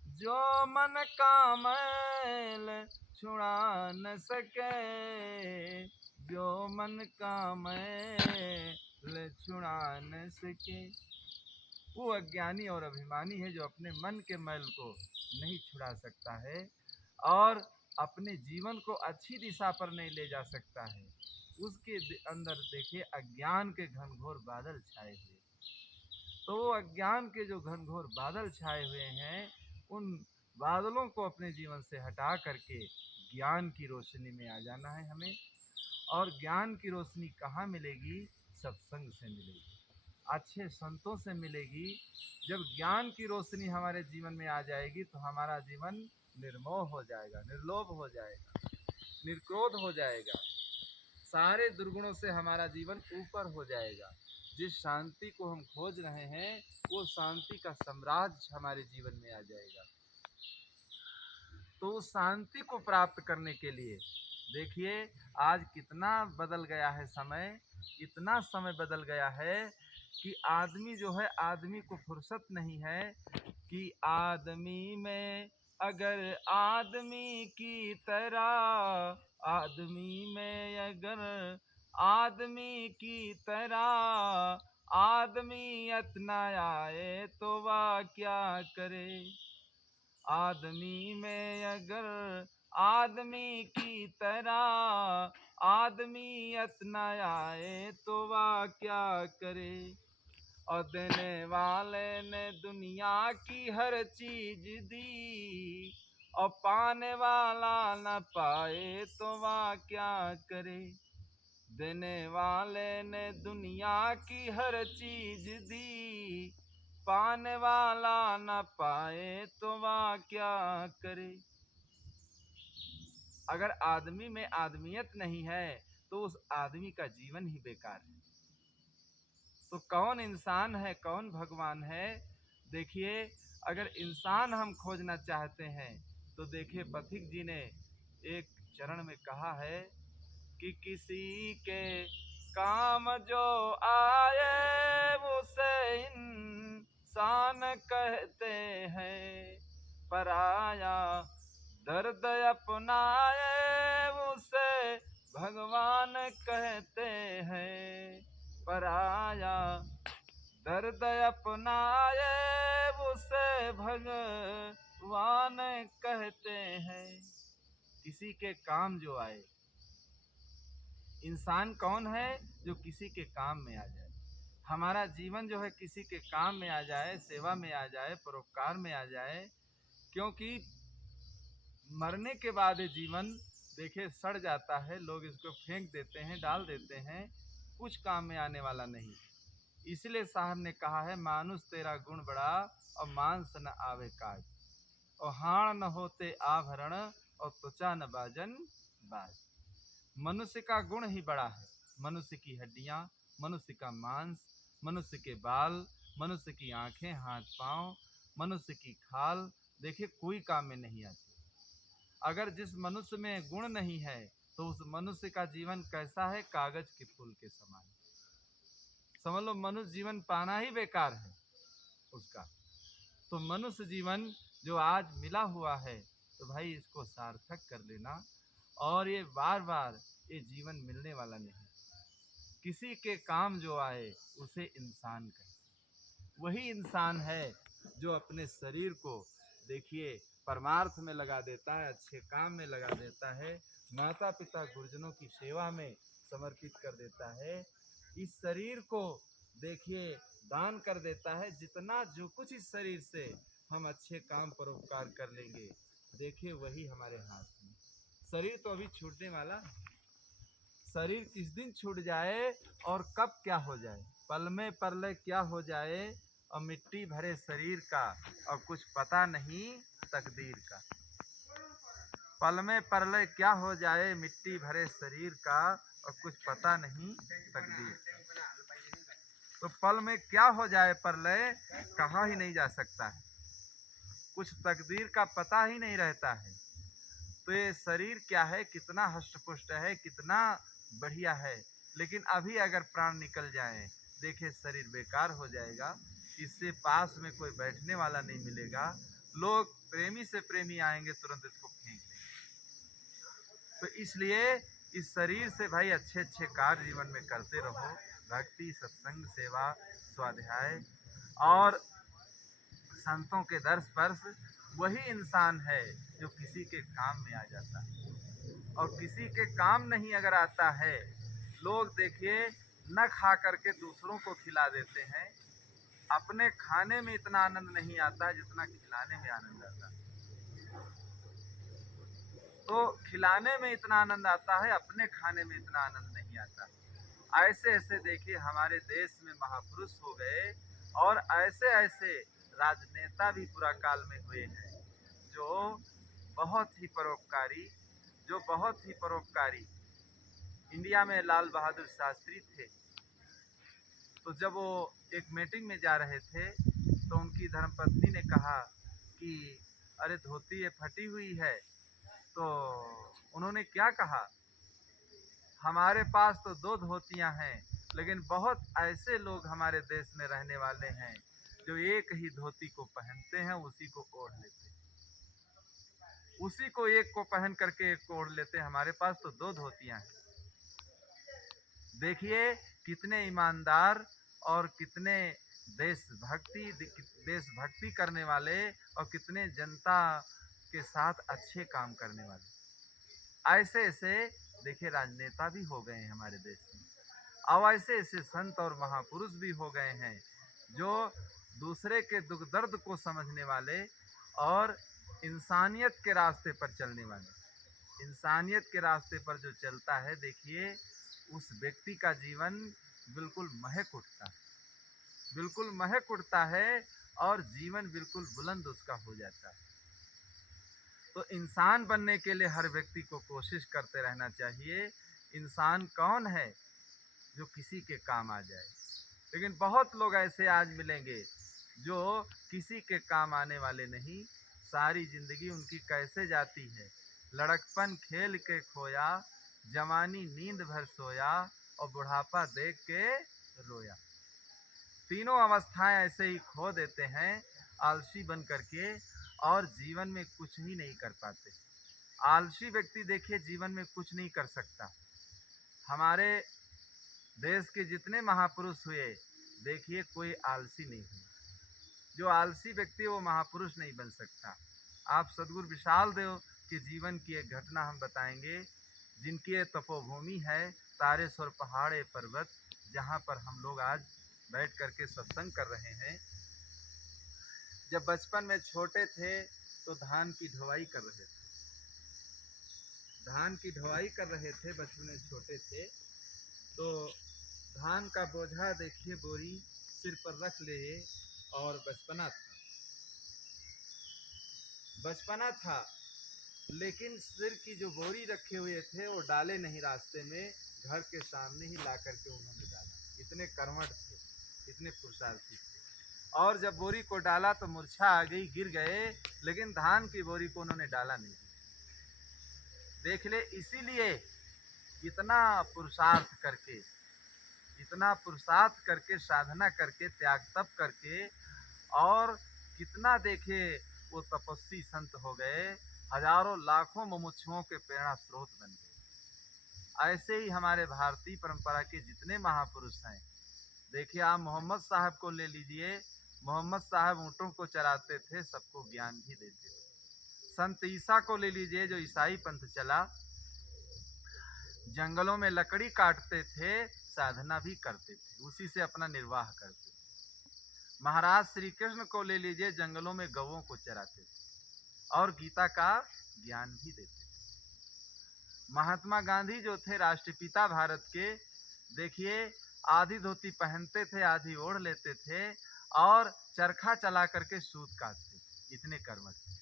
जो मन का मैल छुड़ा न सके, जो मन का मैल छुड़ा न सके, वो अज्ञानी और अभिमानी है जो अपने मन के मैल को नहीं छुड़ा सकता है और अपने जीवन को अच्छी दिशा पर नहीं ले जा सकता है। उसके अंदर देखिए अज्ञान के घनघोर बादल छाए हुए। तो वो अज्ञान के जो घनघोर बादल छाए हुए हैं, उन बादलों को अपने जीवन से हटा करके ज्ञान की रोशनी में आ जाना है हमें। और ज्ञान की रोशनी कहाँ मिलेगी? सत्संग से मिलेगी, अच्छे संतों से मिलेगी। जब ज्ञान की रोशनी हमारे जीवन में आ जाएगी तो हमारा जीवन निर्मोह हो जाएगा, निर्लोभ हो जाएगा, निर्क्रोध हो जाएगा, सारे दुर्गुणों से हमारा जीवन ऊपर हो जाएगा। जिस शांति को हम खोज रहे हैं वो शांति का साम्राज्य हमारे जीवन में आ जाएगा। तो उस शांति को प्राप्त करने के लिए देखिए आज कितना बदल गया है समय, इतना समय बदल गया है कि आदमी जो है, आदमी को फुर्सत नहीं है कि आदमी में अगर आदमी की तरह, आदमी में अगर आदमी की तरह आदमियत न आए तो वह क्या करे। आदमी में अगर आदमी की तरह आदमियत न आए तो वह क्या करे। और देने वाले ने दुनिया की हर चीज दी और पाने वाला न पाए तो वह क्या करे। देने वाले ने दुनिया की हर चीज दी पाने वाला न पाए तो वह क्या करे। अगर आदमी में आदमियत नहीं है तो उस आदमी का जीवन ही बेकार है। तो कौन इंसान है, कौन भगवान है। देखिए, अगर इंसान हम खोजना चाहते हैं तो देखिए पथिक जी ने एक चरण में कहा है कि किसी के काम जो आए उसे इंसान कहते हैं। पराया दर्द अपनाए उसे भगवान कहते हैं। पराया दर्द अपनाए उसे भगवान कहते हैं। किसी के काम जो आए। इंसान कौन है? जो किसी के काम में आ जाए। हमारा जीवन जो है किसी के काम में आ जाए, सेवा में आ जाए, परोपकार में आ जाए। क्योंकि मरने के बाद ये जीवन देखिए सड़ जाता है, लोग इसको फेंक देते हैं, डाल देते हैं, कुछ काम में आने वाला नहीं। इसलिए साहब ने कहा है मानुष तेरा गुण बड़ा और मांस न आवे काज, और हाण न होते आभरण और त्वचा न बाजन बाज। मनुष्य का गुण ही बड़ा है। मनुष्य की हड्डियां, मनुष्य का मांस, मनुष्य के बाल, मनुष्य की आंखें, हाथ पांव, मनुष्य की खाल, देखिए कोई काम में नहीं आती। अगर जिस मनुष्य में गुण नहीं है तो उस मनुष्य का जीवन कैसा है? कागज के फूल के समान। समझ लो मनुष्य जीवन पाना ही बेकार है उसका। तो मनुष्य जीवन जो आज मिला हुआ है तो भाई इसको सार्थक कर लेना। और ये बार बार ये जीवन मिलने वाला नहीं। किसी के काम जो आए उसे इंसान कहे। वही इंसान है जो अपने शरीर को देखिए परमार्थ में लगा देता है, अच्छे काम में लगा देता है, माता पिता गुरुजनों की सेवा में समर्पित कर देता है। इस शरीर को देखिए दान कर देता है। जितना जो कुछ इस शरीर से हम अच्छे काम परोपकार कर लेंगे, देखिए वही हमारे हाथ में। शरीर तो अभी छूटने वाला है। शरीर किस दिन छूट जाए और कब क्या हो जाए, पल में परलय क्या हो जाए, और मिट्टी भरे शरीर का और कुछ पता नहीं तकदीर का। पल में परलय क्या हो जाए, मिट्टी भरे शरीर का और कुछ पता नहीं तकदीर का। तो पल में क्या हो जाए परलय कहा ही नहीं जा सकता है, कुछ तकदीर का पता ही नहीं रहता है। तो ये शरीर क्या है, कितना हष्ट-पुष्ट है, कितना बढ़िया है, लेकिन अभी अगर प्राण निकल जाए देखिए शरीर बेकार हो जाएगा। इससे पास में कोई बैठने वाला नहीं मिलेगा। लोग प्रेमी से प्रेमी आएंगे तुरंत इसको फेंक देंगे। तो इसलिए इस शरीर से भाई अच्छे अच्छे कार्य जीवन में करते रहो। भक्ति, सत्संग, सेवा, स्वाध्याय और संतों के दर्श स्पर्श, वही इंसान है जो किसी के काम में आ जाता है। और किसी के काम नहीं अगर आता है, लोग देखिए न खा करके दूसरों को खिला देते हैं। अपने खाने में इतना आनंद नहीं आता है जितना खिलाने में आनंद आता है। तो खिलाने में इतना आनंद आता है, अपने खाने में इतना आनंद नहीं आता। ऐसे ऐसे देखिए हमारे देश में महापुरुष हो गए और ऐसे ऐसे राजनेता भी पूरा काल में हुए हैं जो बहुत ही परोपकारी। इंडिया में लाल बहादुर शास्त्री थे। तो जब वो एक मीटिंग में जा रहे थे तो उनकी धर्मपत्नी ने कहा कि अरे धोती ये फटी हुई है। तो उन्होंने क्या कहा, हमारे पास तो 2 धोतियां हैं, लेकिन बहुत ऐसे लोग हमारे देश में रहने वाले हैं जो एक ही धोती को पहनते हैं, उसी को ओढ़ लेते हैं, उसी को एक को पहन करके एक को ओढ़ लेते हैं। हमारे पास तो 2 धोतियां हैं। देखिए कितने ईमानदार और कितने देशभक्ति करने वाले और कितने जनता के साथ अच्छे काम करने वाले। ऐसे ऐसे देखिए राजनेता भी हो गए हैं हमारे देश में, और ऐसे ऐसे संत और महापुरुष भी हो गए हैं जो दूसरे के दुख दर्द को समझने वाले और इंसानियत के रास्ते पर चलने वाले। इंसानियत के रास्ते पर जो चलता है, देखिए उस व्यक्ति का जीवन बिल्कुल महक उठता है, बिल्कुल महक उठता है और जीवन बिल्कुल बुलंद उसका हो जाता है। तो इंसान बनने के लिए हर व्यक्ति को कोशिश करते रहना चाहिए। इंसान कौन है जो किसी के काम आ जाए? लेकिन बहुत लोग ऐसे आज मिलेंगे जो किसी के काम आने वाले नहीं। सारी जिंदगी उनकी कैसे जाती है, लड़कपन खेल के खोया, जवानी नींद भर सोया और बुढ़ापा देख के रोया। तीनों अवस्थाएं ऐसे ही खो देते हैं आलसी बन करके, और जीवन में कुछ ही नहीं कर पाते। आलसी व्यक्ति देखिए जीवन में कुछ नहीं कर सकता। हमारे देश के जितने महापुरुष हुए, देखिए कोई आलसी नहीं हुआ। जो आलसी व्यक्ति वो महापुरुष नहीं बन सकता। आप सद्गुरु विशाल देव के जीवन की एक घटना हम बताएंगे, जिनकी ये तपोभूमि है तारेश्वर पहाड़ पर्वत, जहाँ पर हम लोग आज बैठ करके सत्संग कर रहे हैं। जब बचपन में छोटे थे तो धान की ढुवाई कर रहे थे, बचपन में छोटे थे तो धान का बोझा देखिए बोरी सिर पर रख ले, और बचपना था लेकिन सिर की जो बोरी रखे हुए थे वो डाले नहीं रास्ते में, घर के सामने ही ला करके उन्होंने डाला। इतने कर्मठ थे, इतने पुरुषार्थी थे। और जब बोरी को डाला तो मूर्छा आ गई, गिर गए, लेकिन धान की बोरी को उन्होंने डाला नहीं। देख ले, इसीलिए इतना पुरुषार्थ करके साधना करके त्याग तप करके, और कितना देखे वो तपस्वी संत हो गए, हजारों लाखों मुमुक्षुओं के प्रेरणा स्रोत बन गए। ऐसे ही हमारे भारतीय परंपरा के जितने महापुरुष हैं, देखिए आप मोहम्मद साहब को ले लीजिए। मोहम्मद साहब ऊँटों को चराते थे, सबको ज्ञान भी देते थे। संत ईसा को ले लीजिए, जो ईसाई पंथ चला, जंगलों में लकड़ी काटते थे, साधना भी करते थे, उसी से अपना निर्वाह करते थे। महाराज श्री कृष्ण को ले लीजिए, जंगलों में गौओं को चराते थे और गीता का ज्ञान भी देते थे। महात्मा गांधी जो थे राष्ट्रपिता भारत के, देखिए आधी धोती पहनते थे, आधी ओढ़ लेते थे और चरखा चला करके सूत काटते थे, इतने कर्मठ थे।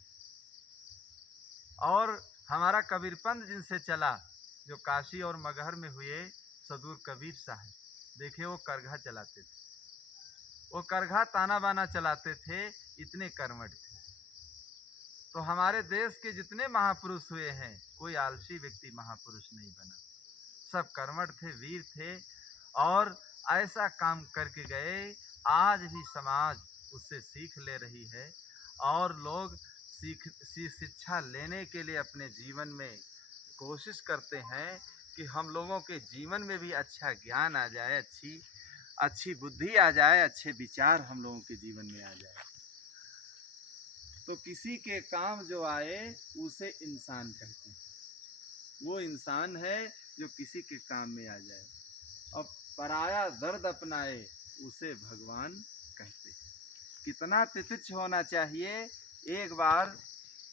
और हमारा कबीरपंथ जिनसे चला, जो काशी और मगहर में हुए, सदगुरु कबीर साहब, देखिए वो करघा चलाते थे, वो करघा ताना बाना चलाते थे, इतने कर्मठ थे। तो हमारे देश के जितने महापुरुष हुए हैं, कोई आलसी व्यक्ति महापुरुष नहीं बना, सब कर्मठ थे, वीर थे और ऐसा काम करके गए। आज भी समाज उससे सीख ले रही है और लोग शिक्षा लेने के लिए अपने जीवन में कोशिश करते हैं कि हम लोगों के जीवन में भी अच्छा ज्ञान आ जाए, अच्छी बुद्धि आ जाए, अच्छे विचार हम लोगों के जीवन में आ जाए। तो किसी के काम जो आए उसे इंसान कहते हैं। वो इंसान है जो किसी के काम में आ जाए, और पराया दर्द अपनाए उसे भगवान कहते हैं। कितना तितिक्ष होना चाहिए। एक बार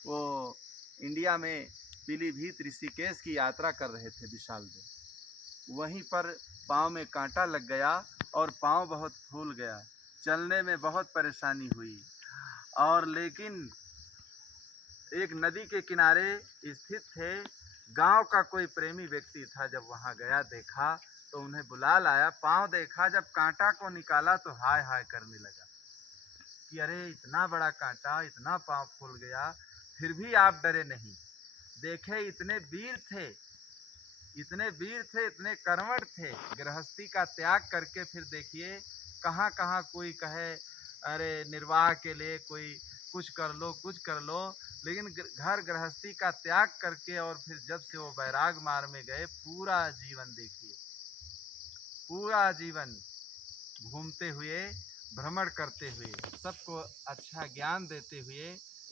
वो इंडिया में पीलीभीत ऋषिकेश की यात्रा कर रहे थे विशाल देव, वहीं पर पाँव में कांटा लग गया और पाँव बहुत फूल गया, चलने में बहुत परेशानी हुई। और लेकिन एक नदी के किनारे स्थित थे, गांव का कोई प्रेमी व्यक्ति था, जब वहां गया देखा तो उन्हें बुला लाया। पाँव देखा, जब कांटा को निकाला तो हाय हाय करने लगा कि अरे इतना बड़ा कांटा, इतना पाँव फूल गया, फिर भी आप डरे नहीं। देखे इतने वीर थे, इतने कर्मठ थे, गृहस्थी का त्याग करके फिर देखिए कहाँ कहाँ कोई कहे अरे निर्वाह के लिए कोई कुछ कर लो, लेकिन घर गृहस्थी का त्याग करके और फिर जब से वो बैराग मार्ग में गए, पूरा जीवन देखिए, पूरा जीवन घूमते हुए, भ्रमण करते हुए, सबको अच्छा ज्ञान देते हुए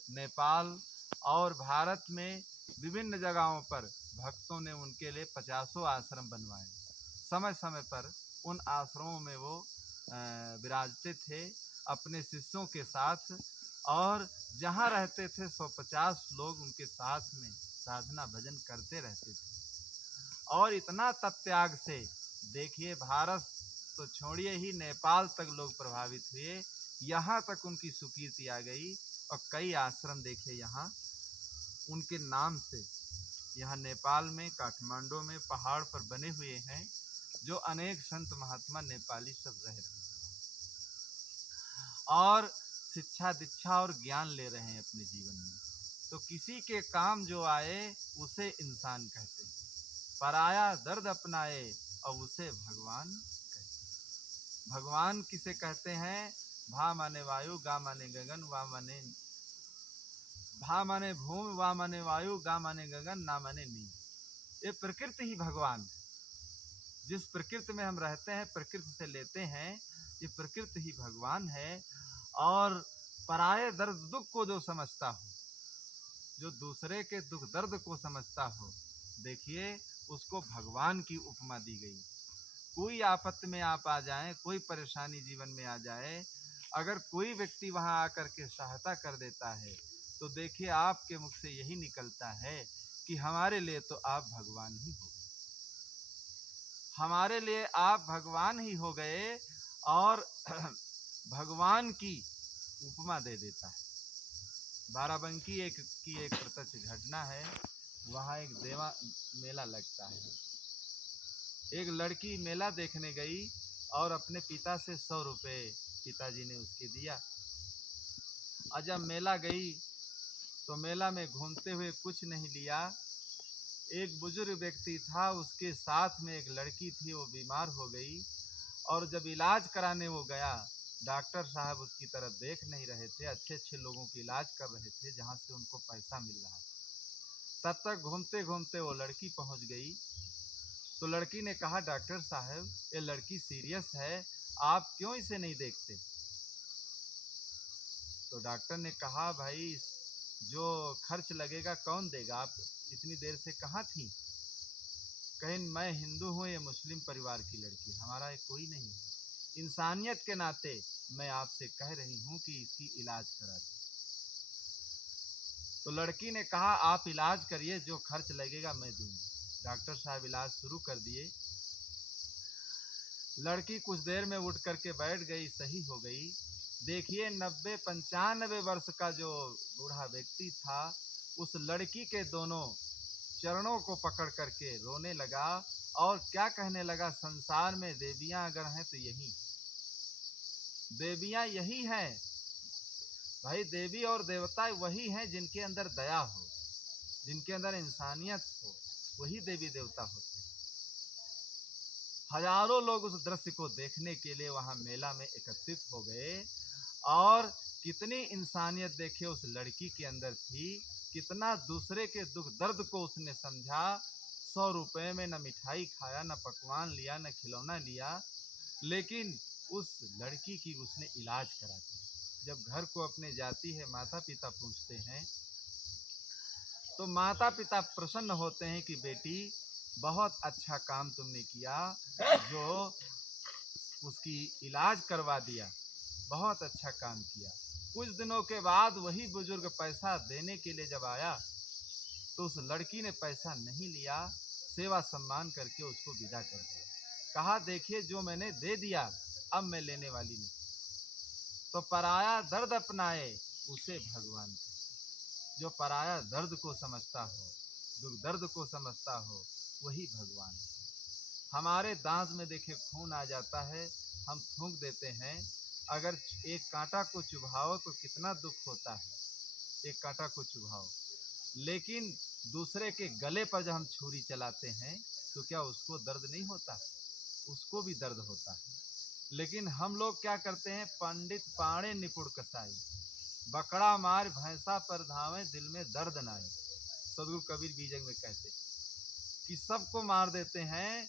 नेपाल और भारत में विभिन्न जगहों पर भक्तों ने उनके लिए 50 आश्रम बनवाए। समय समय पर उन आश्रमों में वो विराजते थे अपने शिष्यों के साथ, और जहाँ रहते थे 150 लोग उनके साथ में साधना भजन करते रहते थे। और इतना तत्याग से देखिए, भारत तो छोड़िए ही, नेपाल तक लोग प्रभावित हुए, यहाँ तक उनकी सुकीर्ति आ गई। और कई आश्रम देखे यहाँ उनके नाम से, यहाँ नेपाल में काठमांडू में पहाड़ पर बने हुए हैं, जो अनेक संत महात्मा नेपाली सब रह रहे हैं और शिक्षा दीक्षा और ज्ञान ले रहे हैं अपने जीवन में। तो किसी के काम जो आए उसे इंसान कहते हैं, पराया दर्द अपनाए और उसे भगवान कहते हैं। भगवान किसे कहते हैं? भा माने वायु, गा माने गगन, भा माने भूमि, वा माने वायु, गा माने गगन, ना माने नींद। ये प्रकृति ही भगवान है। जिस प्रकृति में हम रहते हैं, प्रकृति से लेते हैं, ये प्रकृति ही भगवान है। और पराये दर्द दुख को जो समझता हो, जो दूसरे के दुख दर्द को समझता हो, देखिए उसको भगवान की उपमा दी गई। कोई आपत्ति में आप आ जाएं, कोई परेशानी जीवन में आ जाए, अगर कोई व्यक्ति वहां आकर के सहायता कर देता है, तो देखिए आपके मुख से यही निकलता है कि हमारे लिए तो आप भगवान ही हो गए, हमारे लिए आप भगवान ही हो गए। और भगवान की उपमा दे देता है। बाराबंकी की एक प्रत्यक्ष घटना है। वहाँ एक देवा मेला लगता है। एक लड़की मेला देखने गई और अपने पिता से 100 रुपये पिताजी ने उसके दिया। और जब मेला गई तो मेला में घूमते हुए कुछ नहीं लिया। एक बुजुर्ग व्यक्ति था, उसके साथ में एक लड़की थी, वो बीमार हो गई। और जब इलाज कराने वो गया, डॉक्टर साहब उसकी तरफ देख नहीं रहे थे, अच्छे अच्छे लोगों की इलाज कर रहे थे जहाँ से उनको पैसा मिल रहा था। तब तक घूमते घूमते वो लड़की पहुँच गई। तो लड़की ने कहा, डॉक्टर साहब ये लड़की सीरियस है, आप क्यों इसे नहीं देखते? तो डॉक्टर ने कहा, भाई जो खर्च लगेगा कौन देगा, आप इतनी देर से कहाँ थी? कहीं मैं हिंदू हूँ, ये मुस्लिम परिवार की लड़की, हमारा ये कोई नहीं है, इंसानियत के नाते मैं आपसे कह रही हूँ कि इसकी इलाज करा दे। तो लड़की ने कहा, आप इलाज करिए, जो खर्च लगेगा मैं दूंगी। डॉक्टर साहब इलाज शुरू कर दिए। लड़की कुछ देर में उठ करके बैठ गई, सही हो गई। देखिए 90-95 वर्ष का जो बूढ़ा व्यक्ति था, उस लड़की के दोनों चरणों को पकड़ करके रोने लगा और क्या कहने लगा, संसार में देवियां अगर हैं तो यही देवियां यही हैं भाई। देवी और देवता वही हैं जिनके अंदर दया हो, जिनके अंदर इंसानियत हो, वही देवी देवता होते हैं। हजारों लोग उस दृश्य को देखने के लिए वहां मेला में एकत्रित हो गए। और कितनी इंसानियत देखिए उस लड़की के अंदर थी, कितना दूसरे के दुख दर्द को उसने समझा। 100 रुपए में न मिठाई खाया, न पकवान लिया, न खिलौना लिया, लेकिन उस लड़की की उसने इलाज करा दिया। जब घर को अपने जाती है, माता पिता पूछते हैं, तो माता पिता प्रसन्न होते हैं कि बेटी बहुत अच्छा काम तुमने किया, जो उसकी इलाज करवा दिया, बहुत अच्छा काम किया। कुछ दिनों के बाद वही बुजुर्ग पैसा देने के लिए जब आया, तो उस लड़की ने पैसा नहीं लिया, सेवा सम्मान करके उसको विदा कर दिया। कहा, देखिए जो मैंने दे दिया अब मैं लेने वाली नहीं। तो पराया दर्द अपनाए उसे भगवान कहते। जो पराया दर्द को समझता हो, दुख दर्द को समझता हो, वही भगवान है। हमारे दांत में देखिए खून आ जाता है, हम थूक देते हैं। अगर एक कांटा को चुभाओ तो कितना दुख होता है, एक कांटा को चुभाओ। लेकिन दूसरे के गले पर जब हम छुरी चलाते हैं तो क्या उसको दर्द नहीं होता? उसको भी दर्द होता है। लेकिन हम लोग क्या करते हैं, पंडित पाणे निपुण कसाई, बकड़ा मार भैंसा पर धावे, दिल में दर्द ना आए। सदगुरु कबीर बीजक में कहते कि सबको मार देते हैं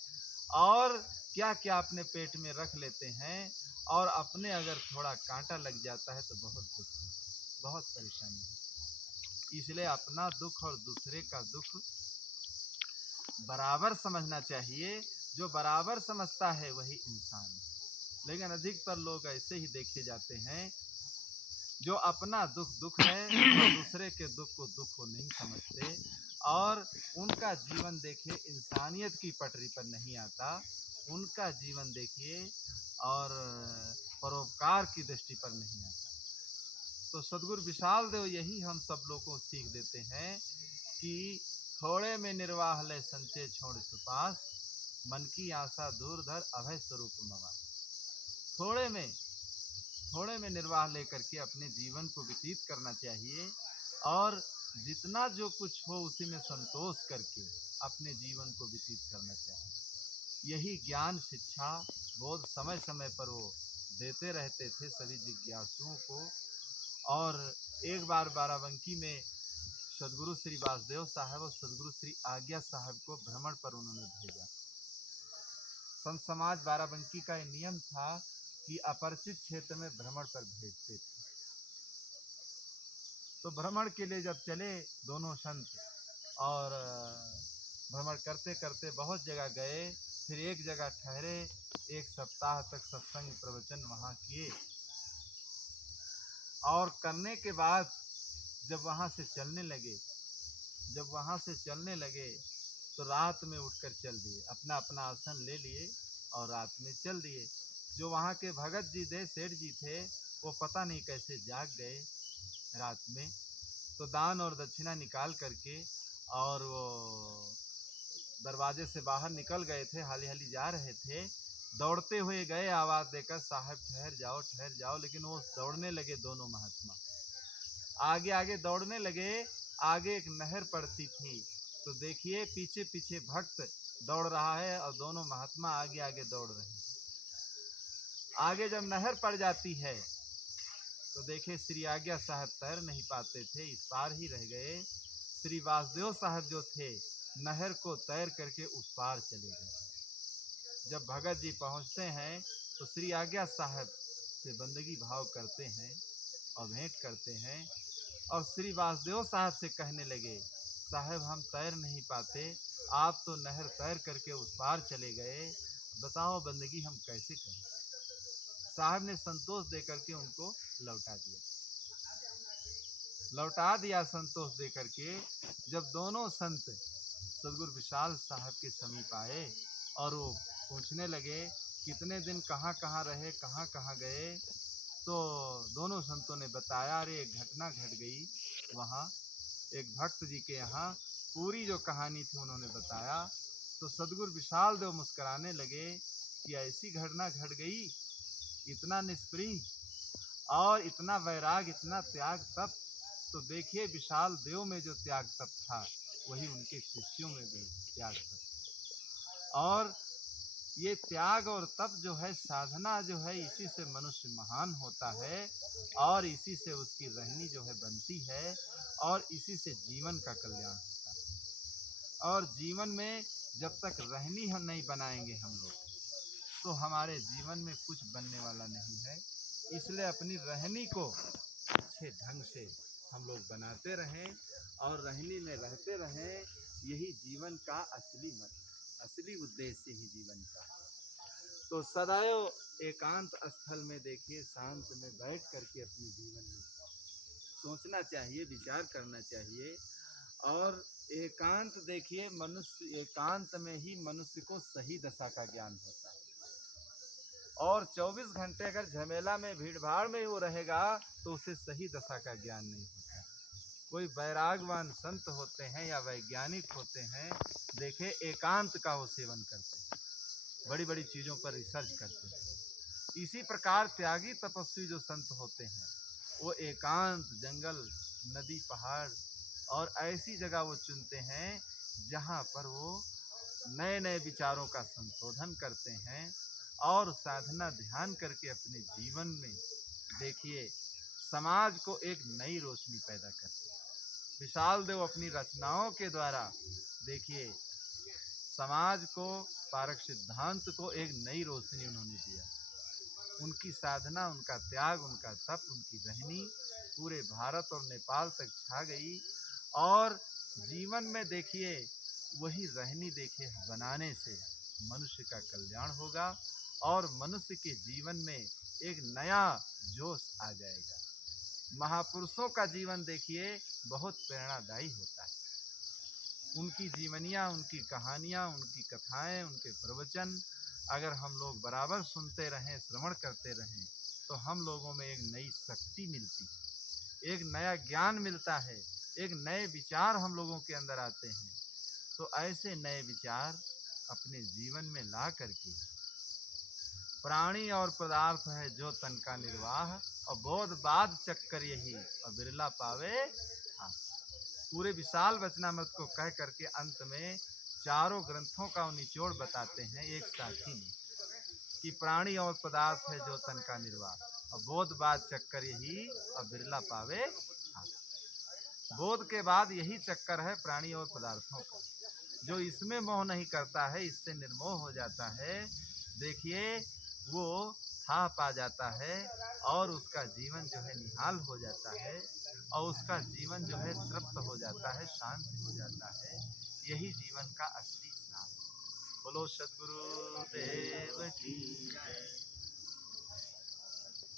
और क्या क्या अपने पेट में रख लेते हैं और अपने अगर थोड़ा कांटा लग जाता है तो बहुत दुख, बहुत परेशानी है। इसलिए अपना दुख और दूसरे का दुख बराबर समझना चाहिए। जो बराबर समझता है वही इंसान है। लेकिन अधिकतर लोग ऐसे ही देखे जाते हैं जो अपना दुख दुख है और दूसरे के दुख को दुख को नहीं समझते, और उनका जीवन देखिए इंसानियत की पटरी पर नहीं आता। उनका जीवन देखिए और परोपकार की दृष्टि पर नहीं आता। तो सद्गुरु विशाल देव यही हम सब लोग को सीख देते हैं कि थोड़े में निर्वाह ले संचय छोड़ सुपास, मन की आशा दूर धर अभय स्वरूप मवा। थोड़े में निर्वाह लेकर के अपने जीवन को व्यतीत करना चाहिए, और जितना जो कुछ हो उसी में संतोष करके अपने जीवन को व्यतीत करना चाहिए। यही ज्ञान शिक्षा बोध समय समय पर वो देते रहते थे सभी जिज्ञासुओं को। और एक बार बाराबंकी में सदगुरु श्री वासुदेव साहब और सदगुरु श्री आज्ञा साहब को भ्रमण पर उन्होंने भेजा। संत समाज बाराबंकी का यह नियम था कि अपरिचित क्षेत्र में भ्रमण पर भेजते थे। तो भ्रमण के लिए जब चले दोनों संत, और भ्रमण करते करते बहुत जगह गए, फिर एक जगह ठहरे, 1 सप्ताह तक सत्संग प्रवचन वहाँ किए। और करने के बाद जब वहाँ से चलने लगे तो रात में उठकर चल दिए, अपना अपना आसन ले लिए और रात में चल दिए। जो वहाँ के भगत जी थे, सेठ जी थे, वो पता नहीं कैसे जाग गए रात में। तो दान और दक्षिणा निकाल करके और वो दरवाजे से बाहर निकल गए थे, हाली हाली जा रहे थे। दौड़ते हुए गए, आवाज़ देकर साहब ठहर जाओ। लेकिन वो दौड़ने लगे दोनों महात्मा, आगे आगे दौड़ने लगे। आगे एक नहर पड़ती थी, तो देखिए पीछे पीछे भक्त दौड़ रहा है और दोनों महात्मा आगे आगे दौड़ रहे हैं। आगे जब नहर पड़ जाती है तो देखिए श्री आज्ञा साहब तैर नहीं पाते थे, इस पार ही रह गए। श्री वासुदेव साहब जो थे नहर को तैर करके उस पार चले गए। जब भगत जी पहुंचते हैं तो श्री आज्ञा साहब से बंदगी भाव करते हैं और भेंट करते हैं, और श्री वासुदेव साहब से कहने लगे, साहब हम तैर नहीं पाते, आप तो नहर तैर करके उस पार चले गए, बताओ बंदगी हम कैसे करें। साहब ने संतोष दे करके उनको लौटा दिया संतोष दे करके। जब दोनों संत सदगुरु विशाल साहब के समीप आए और वो पूछने लगे कितने दिन कहाँ कहाँ रहे, कहाँ कहाँ गए, तो दोनों संतों ने बताया, अरे एक घटना घट गई वहाँ एक भक्त जी के यहाँ। पूरी जो कहानी थी उन्होंने बताया। तो सदगुरु विशाल देव मुस्कुराने लगे कि ऐसी घटना घट गई, इतना निष्प्रिय और इतना वैराग, इतना त्याग तप। तो देखिए विशाल देव में जो त्याग तप था वही उनके शिष्यों में भी त्याग तप। और ये त्याग और तप जो है, साधना जो है, इसी से मनुष्य महान होता है और इसी से उसकी रहनी जो है बनती है, और इसी से जीवन का कल्याण होता है। और जीवन में जब तक रहनी हम नहीं बनाएंगे हम लोग, तो हमारे जीवन में कुछ बनने वाला नहीं है। इसलिए अपनी रहनी को अच्छे ढंग से हम लोग बनाते रहें और रहनी में रहते रहें। यही जीवन का असली उद्देश्य ही जीवन का। तो सदैव एकांत स्थल में देखिए, शांत में बैठ करके अपने जीवन में सोचना चाहिए, विचार करना चाहिए। और एकांत देखिए, मनुष्य एकांत में ही मनुष्य को सही दशा का ज्ञान होता है। और 24 घंटे अगर झमेला में भीड़ भाड़ में वो रहेगा तो उसे सही दशा का ज्ञान नहीं होता। कोई वैरागवान संत होते हैं या वैज्ञानिक होते हैं, देखे एकांत का वो सेवन करते हैं, बड़ी बड़ी चीज़ों पर रिसर्च करते हैं। इसी प्रकार त्यागी तपस्वी जो संत होते हैं वो एकांत, जंगल, नदी, पहाड़ और ऐसी जगह वो चुनते हैं जहाँ पर वो नए नए विचारों का संशोधन करते हैं और साधना ध्यान करके अपने जीवन में देखिए समाज को एक नई रोशनी पैदा करते हैं। विशाल देव अपनी रचनाओं के द्वारा देखिए समाज को, पारक सिद्धांत को एक नई रोशनी उन्होंने दिया। उनकी साधना, उनका त्याग, उनका तप, उनकी रहनी पूरे भारत और नेपाल तक छा गई। और जीवन में देखिए वही रहनी देखिए बनाने से मनुष्य का कल्याण होगा और मनुष्य के जीवन में एक नया जोश आ जाएगा। महापुरुषों का जीवन देखिए बहुत प्रेरणादायी होता है। उनकी जीवनियाँ, उनकी कहानियाँ, उनकी कथाएं, उनके प्रवचन अगर हम लोग बराबर सुनते रहें, श्रवण करते रहें, तो हम लोगों में एक नई शक्ति मिलती है, एक नया ज्ञान मिलता है, एक नए विचार हम लोगों के अंदर आते हैं। तो ऐसे नए विचार अपने जीवन में ला करके प्राणी और पदार्थ है जो तन का निर्वाह, और बोध बाद चक्कर यही और बिरला पावे हाँ। पूरे विशाल वचनामृत को कह करके अंत में चारों ग्रंथों का निचोड़ बताते हैं एक साथी में कि प्राणी और पदार्थ है जो तन का निर्वाह और बोध बाद चक्कर यही और बिरला पावे हाँ। बोध के बाद यही चक्कर है प्राणी और पदार्थों का। जो इसमें मोह नहीं करता है, इससे निर्मोह हो जाता है, देखिए वो था पा जाता है और उसका जीवन जो है निहाल हो जाता है और उसका जीवन जो है तृप्त हो जाता है, शांत हो जाता है। यही जीवन का असली सार। बोलो सद्गुरु देव की जय।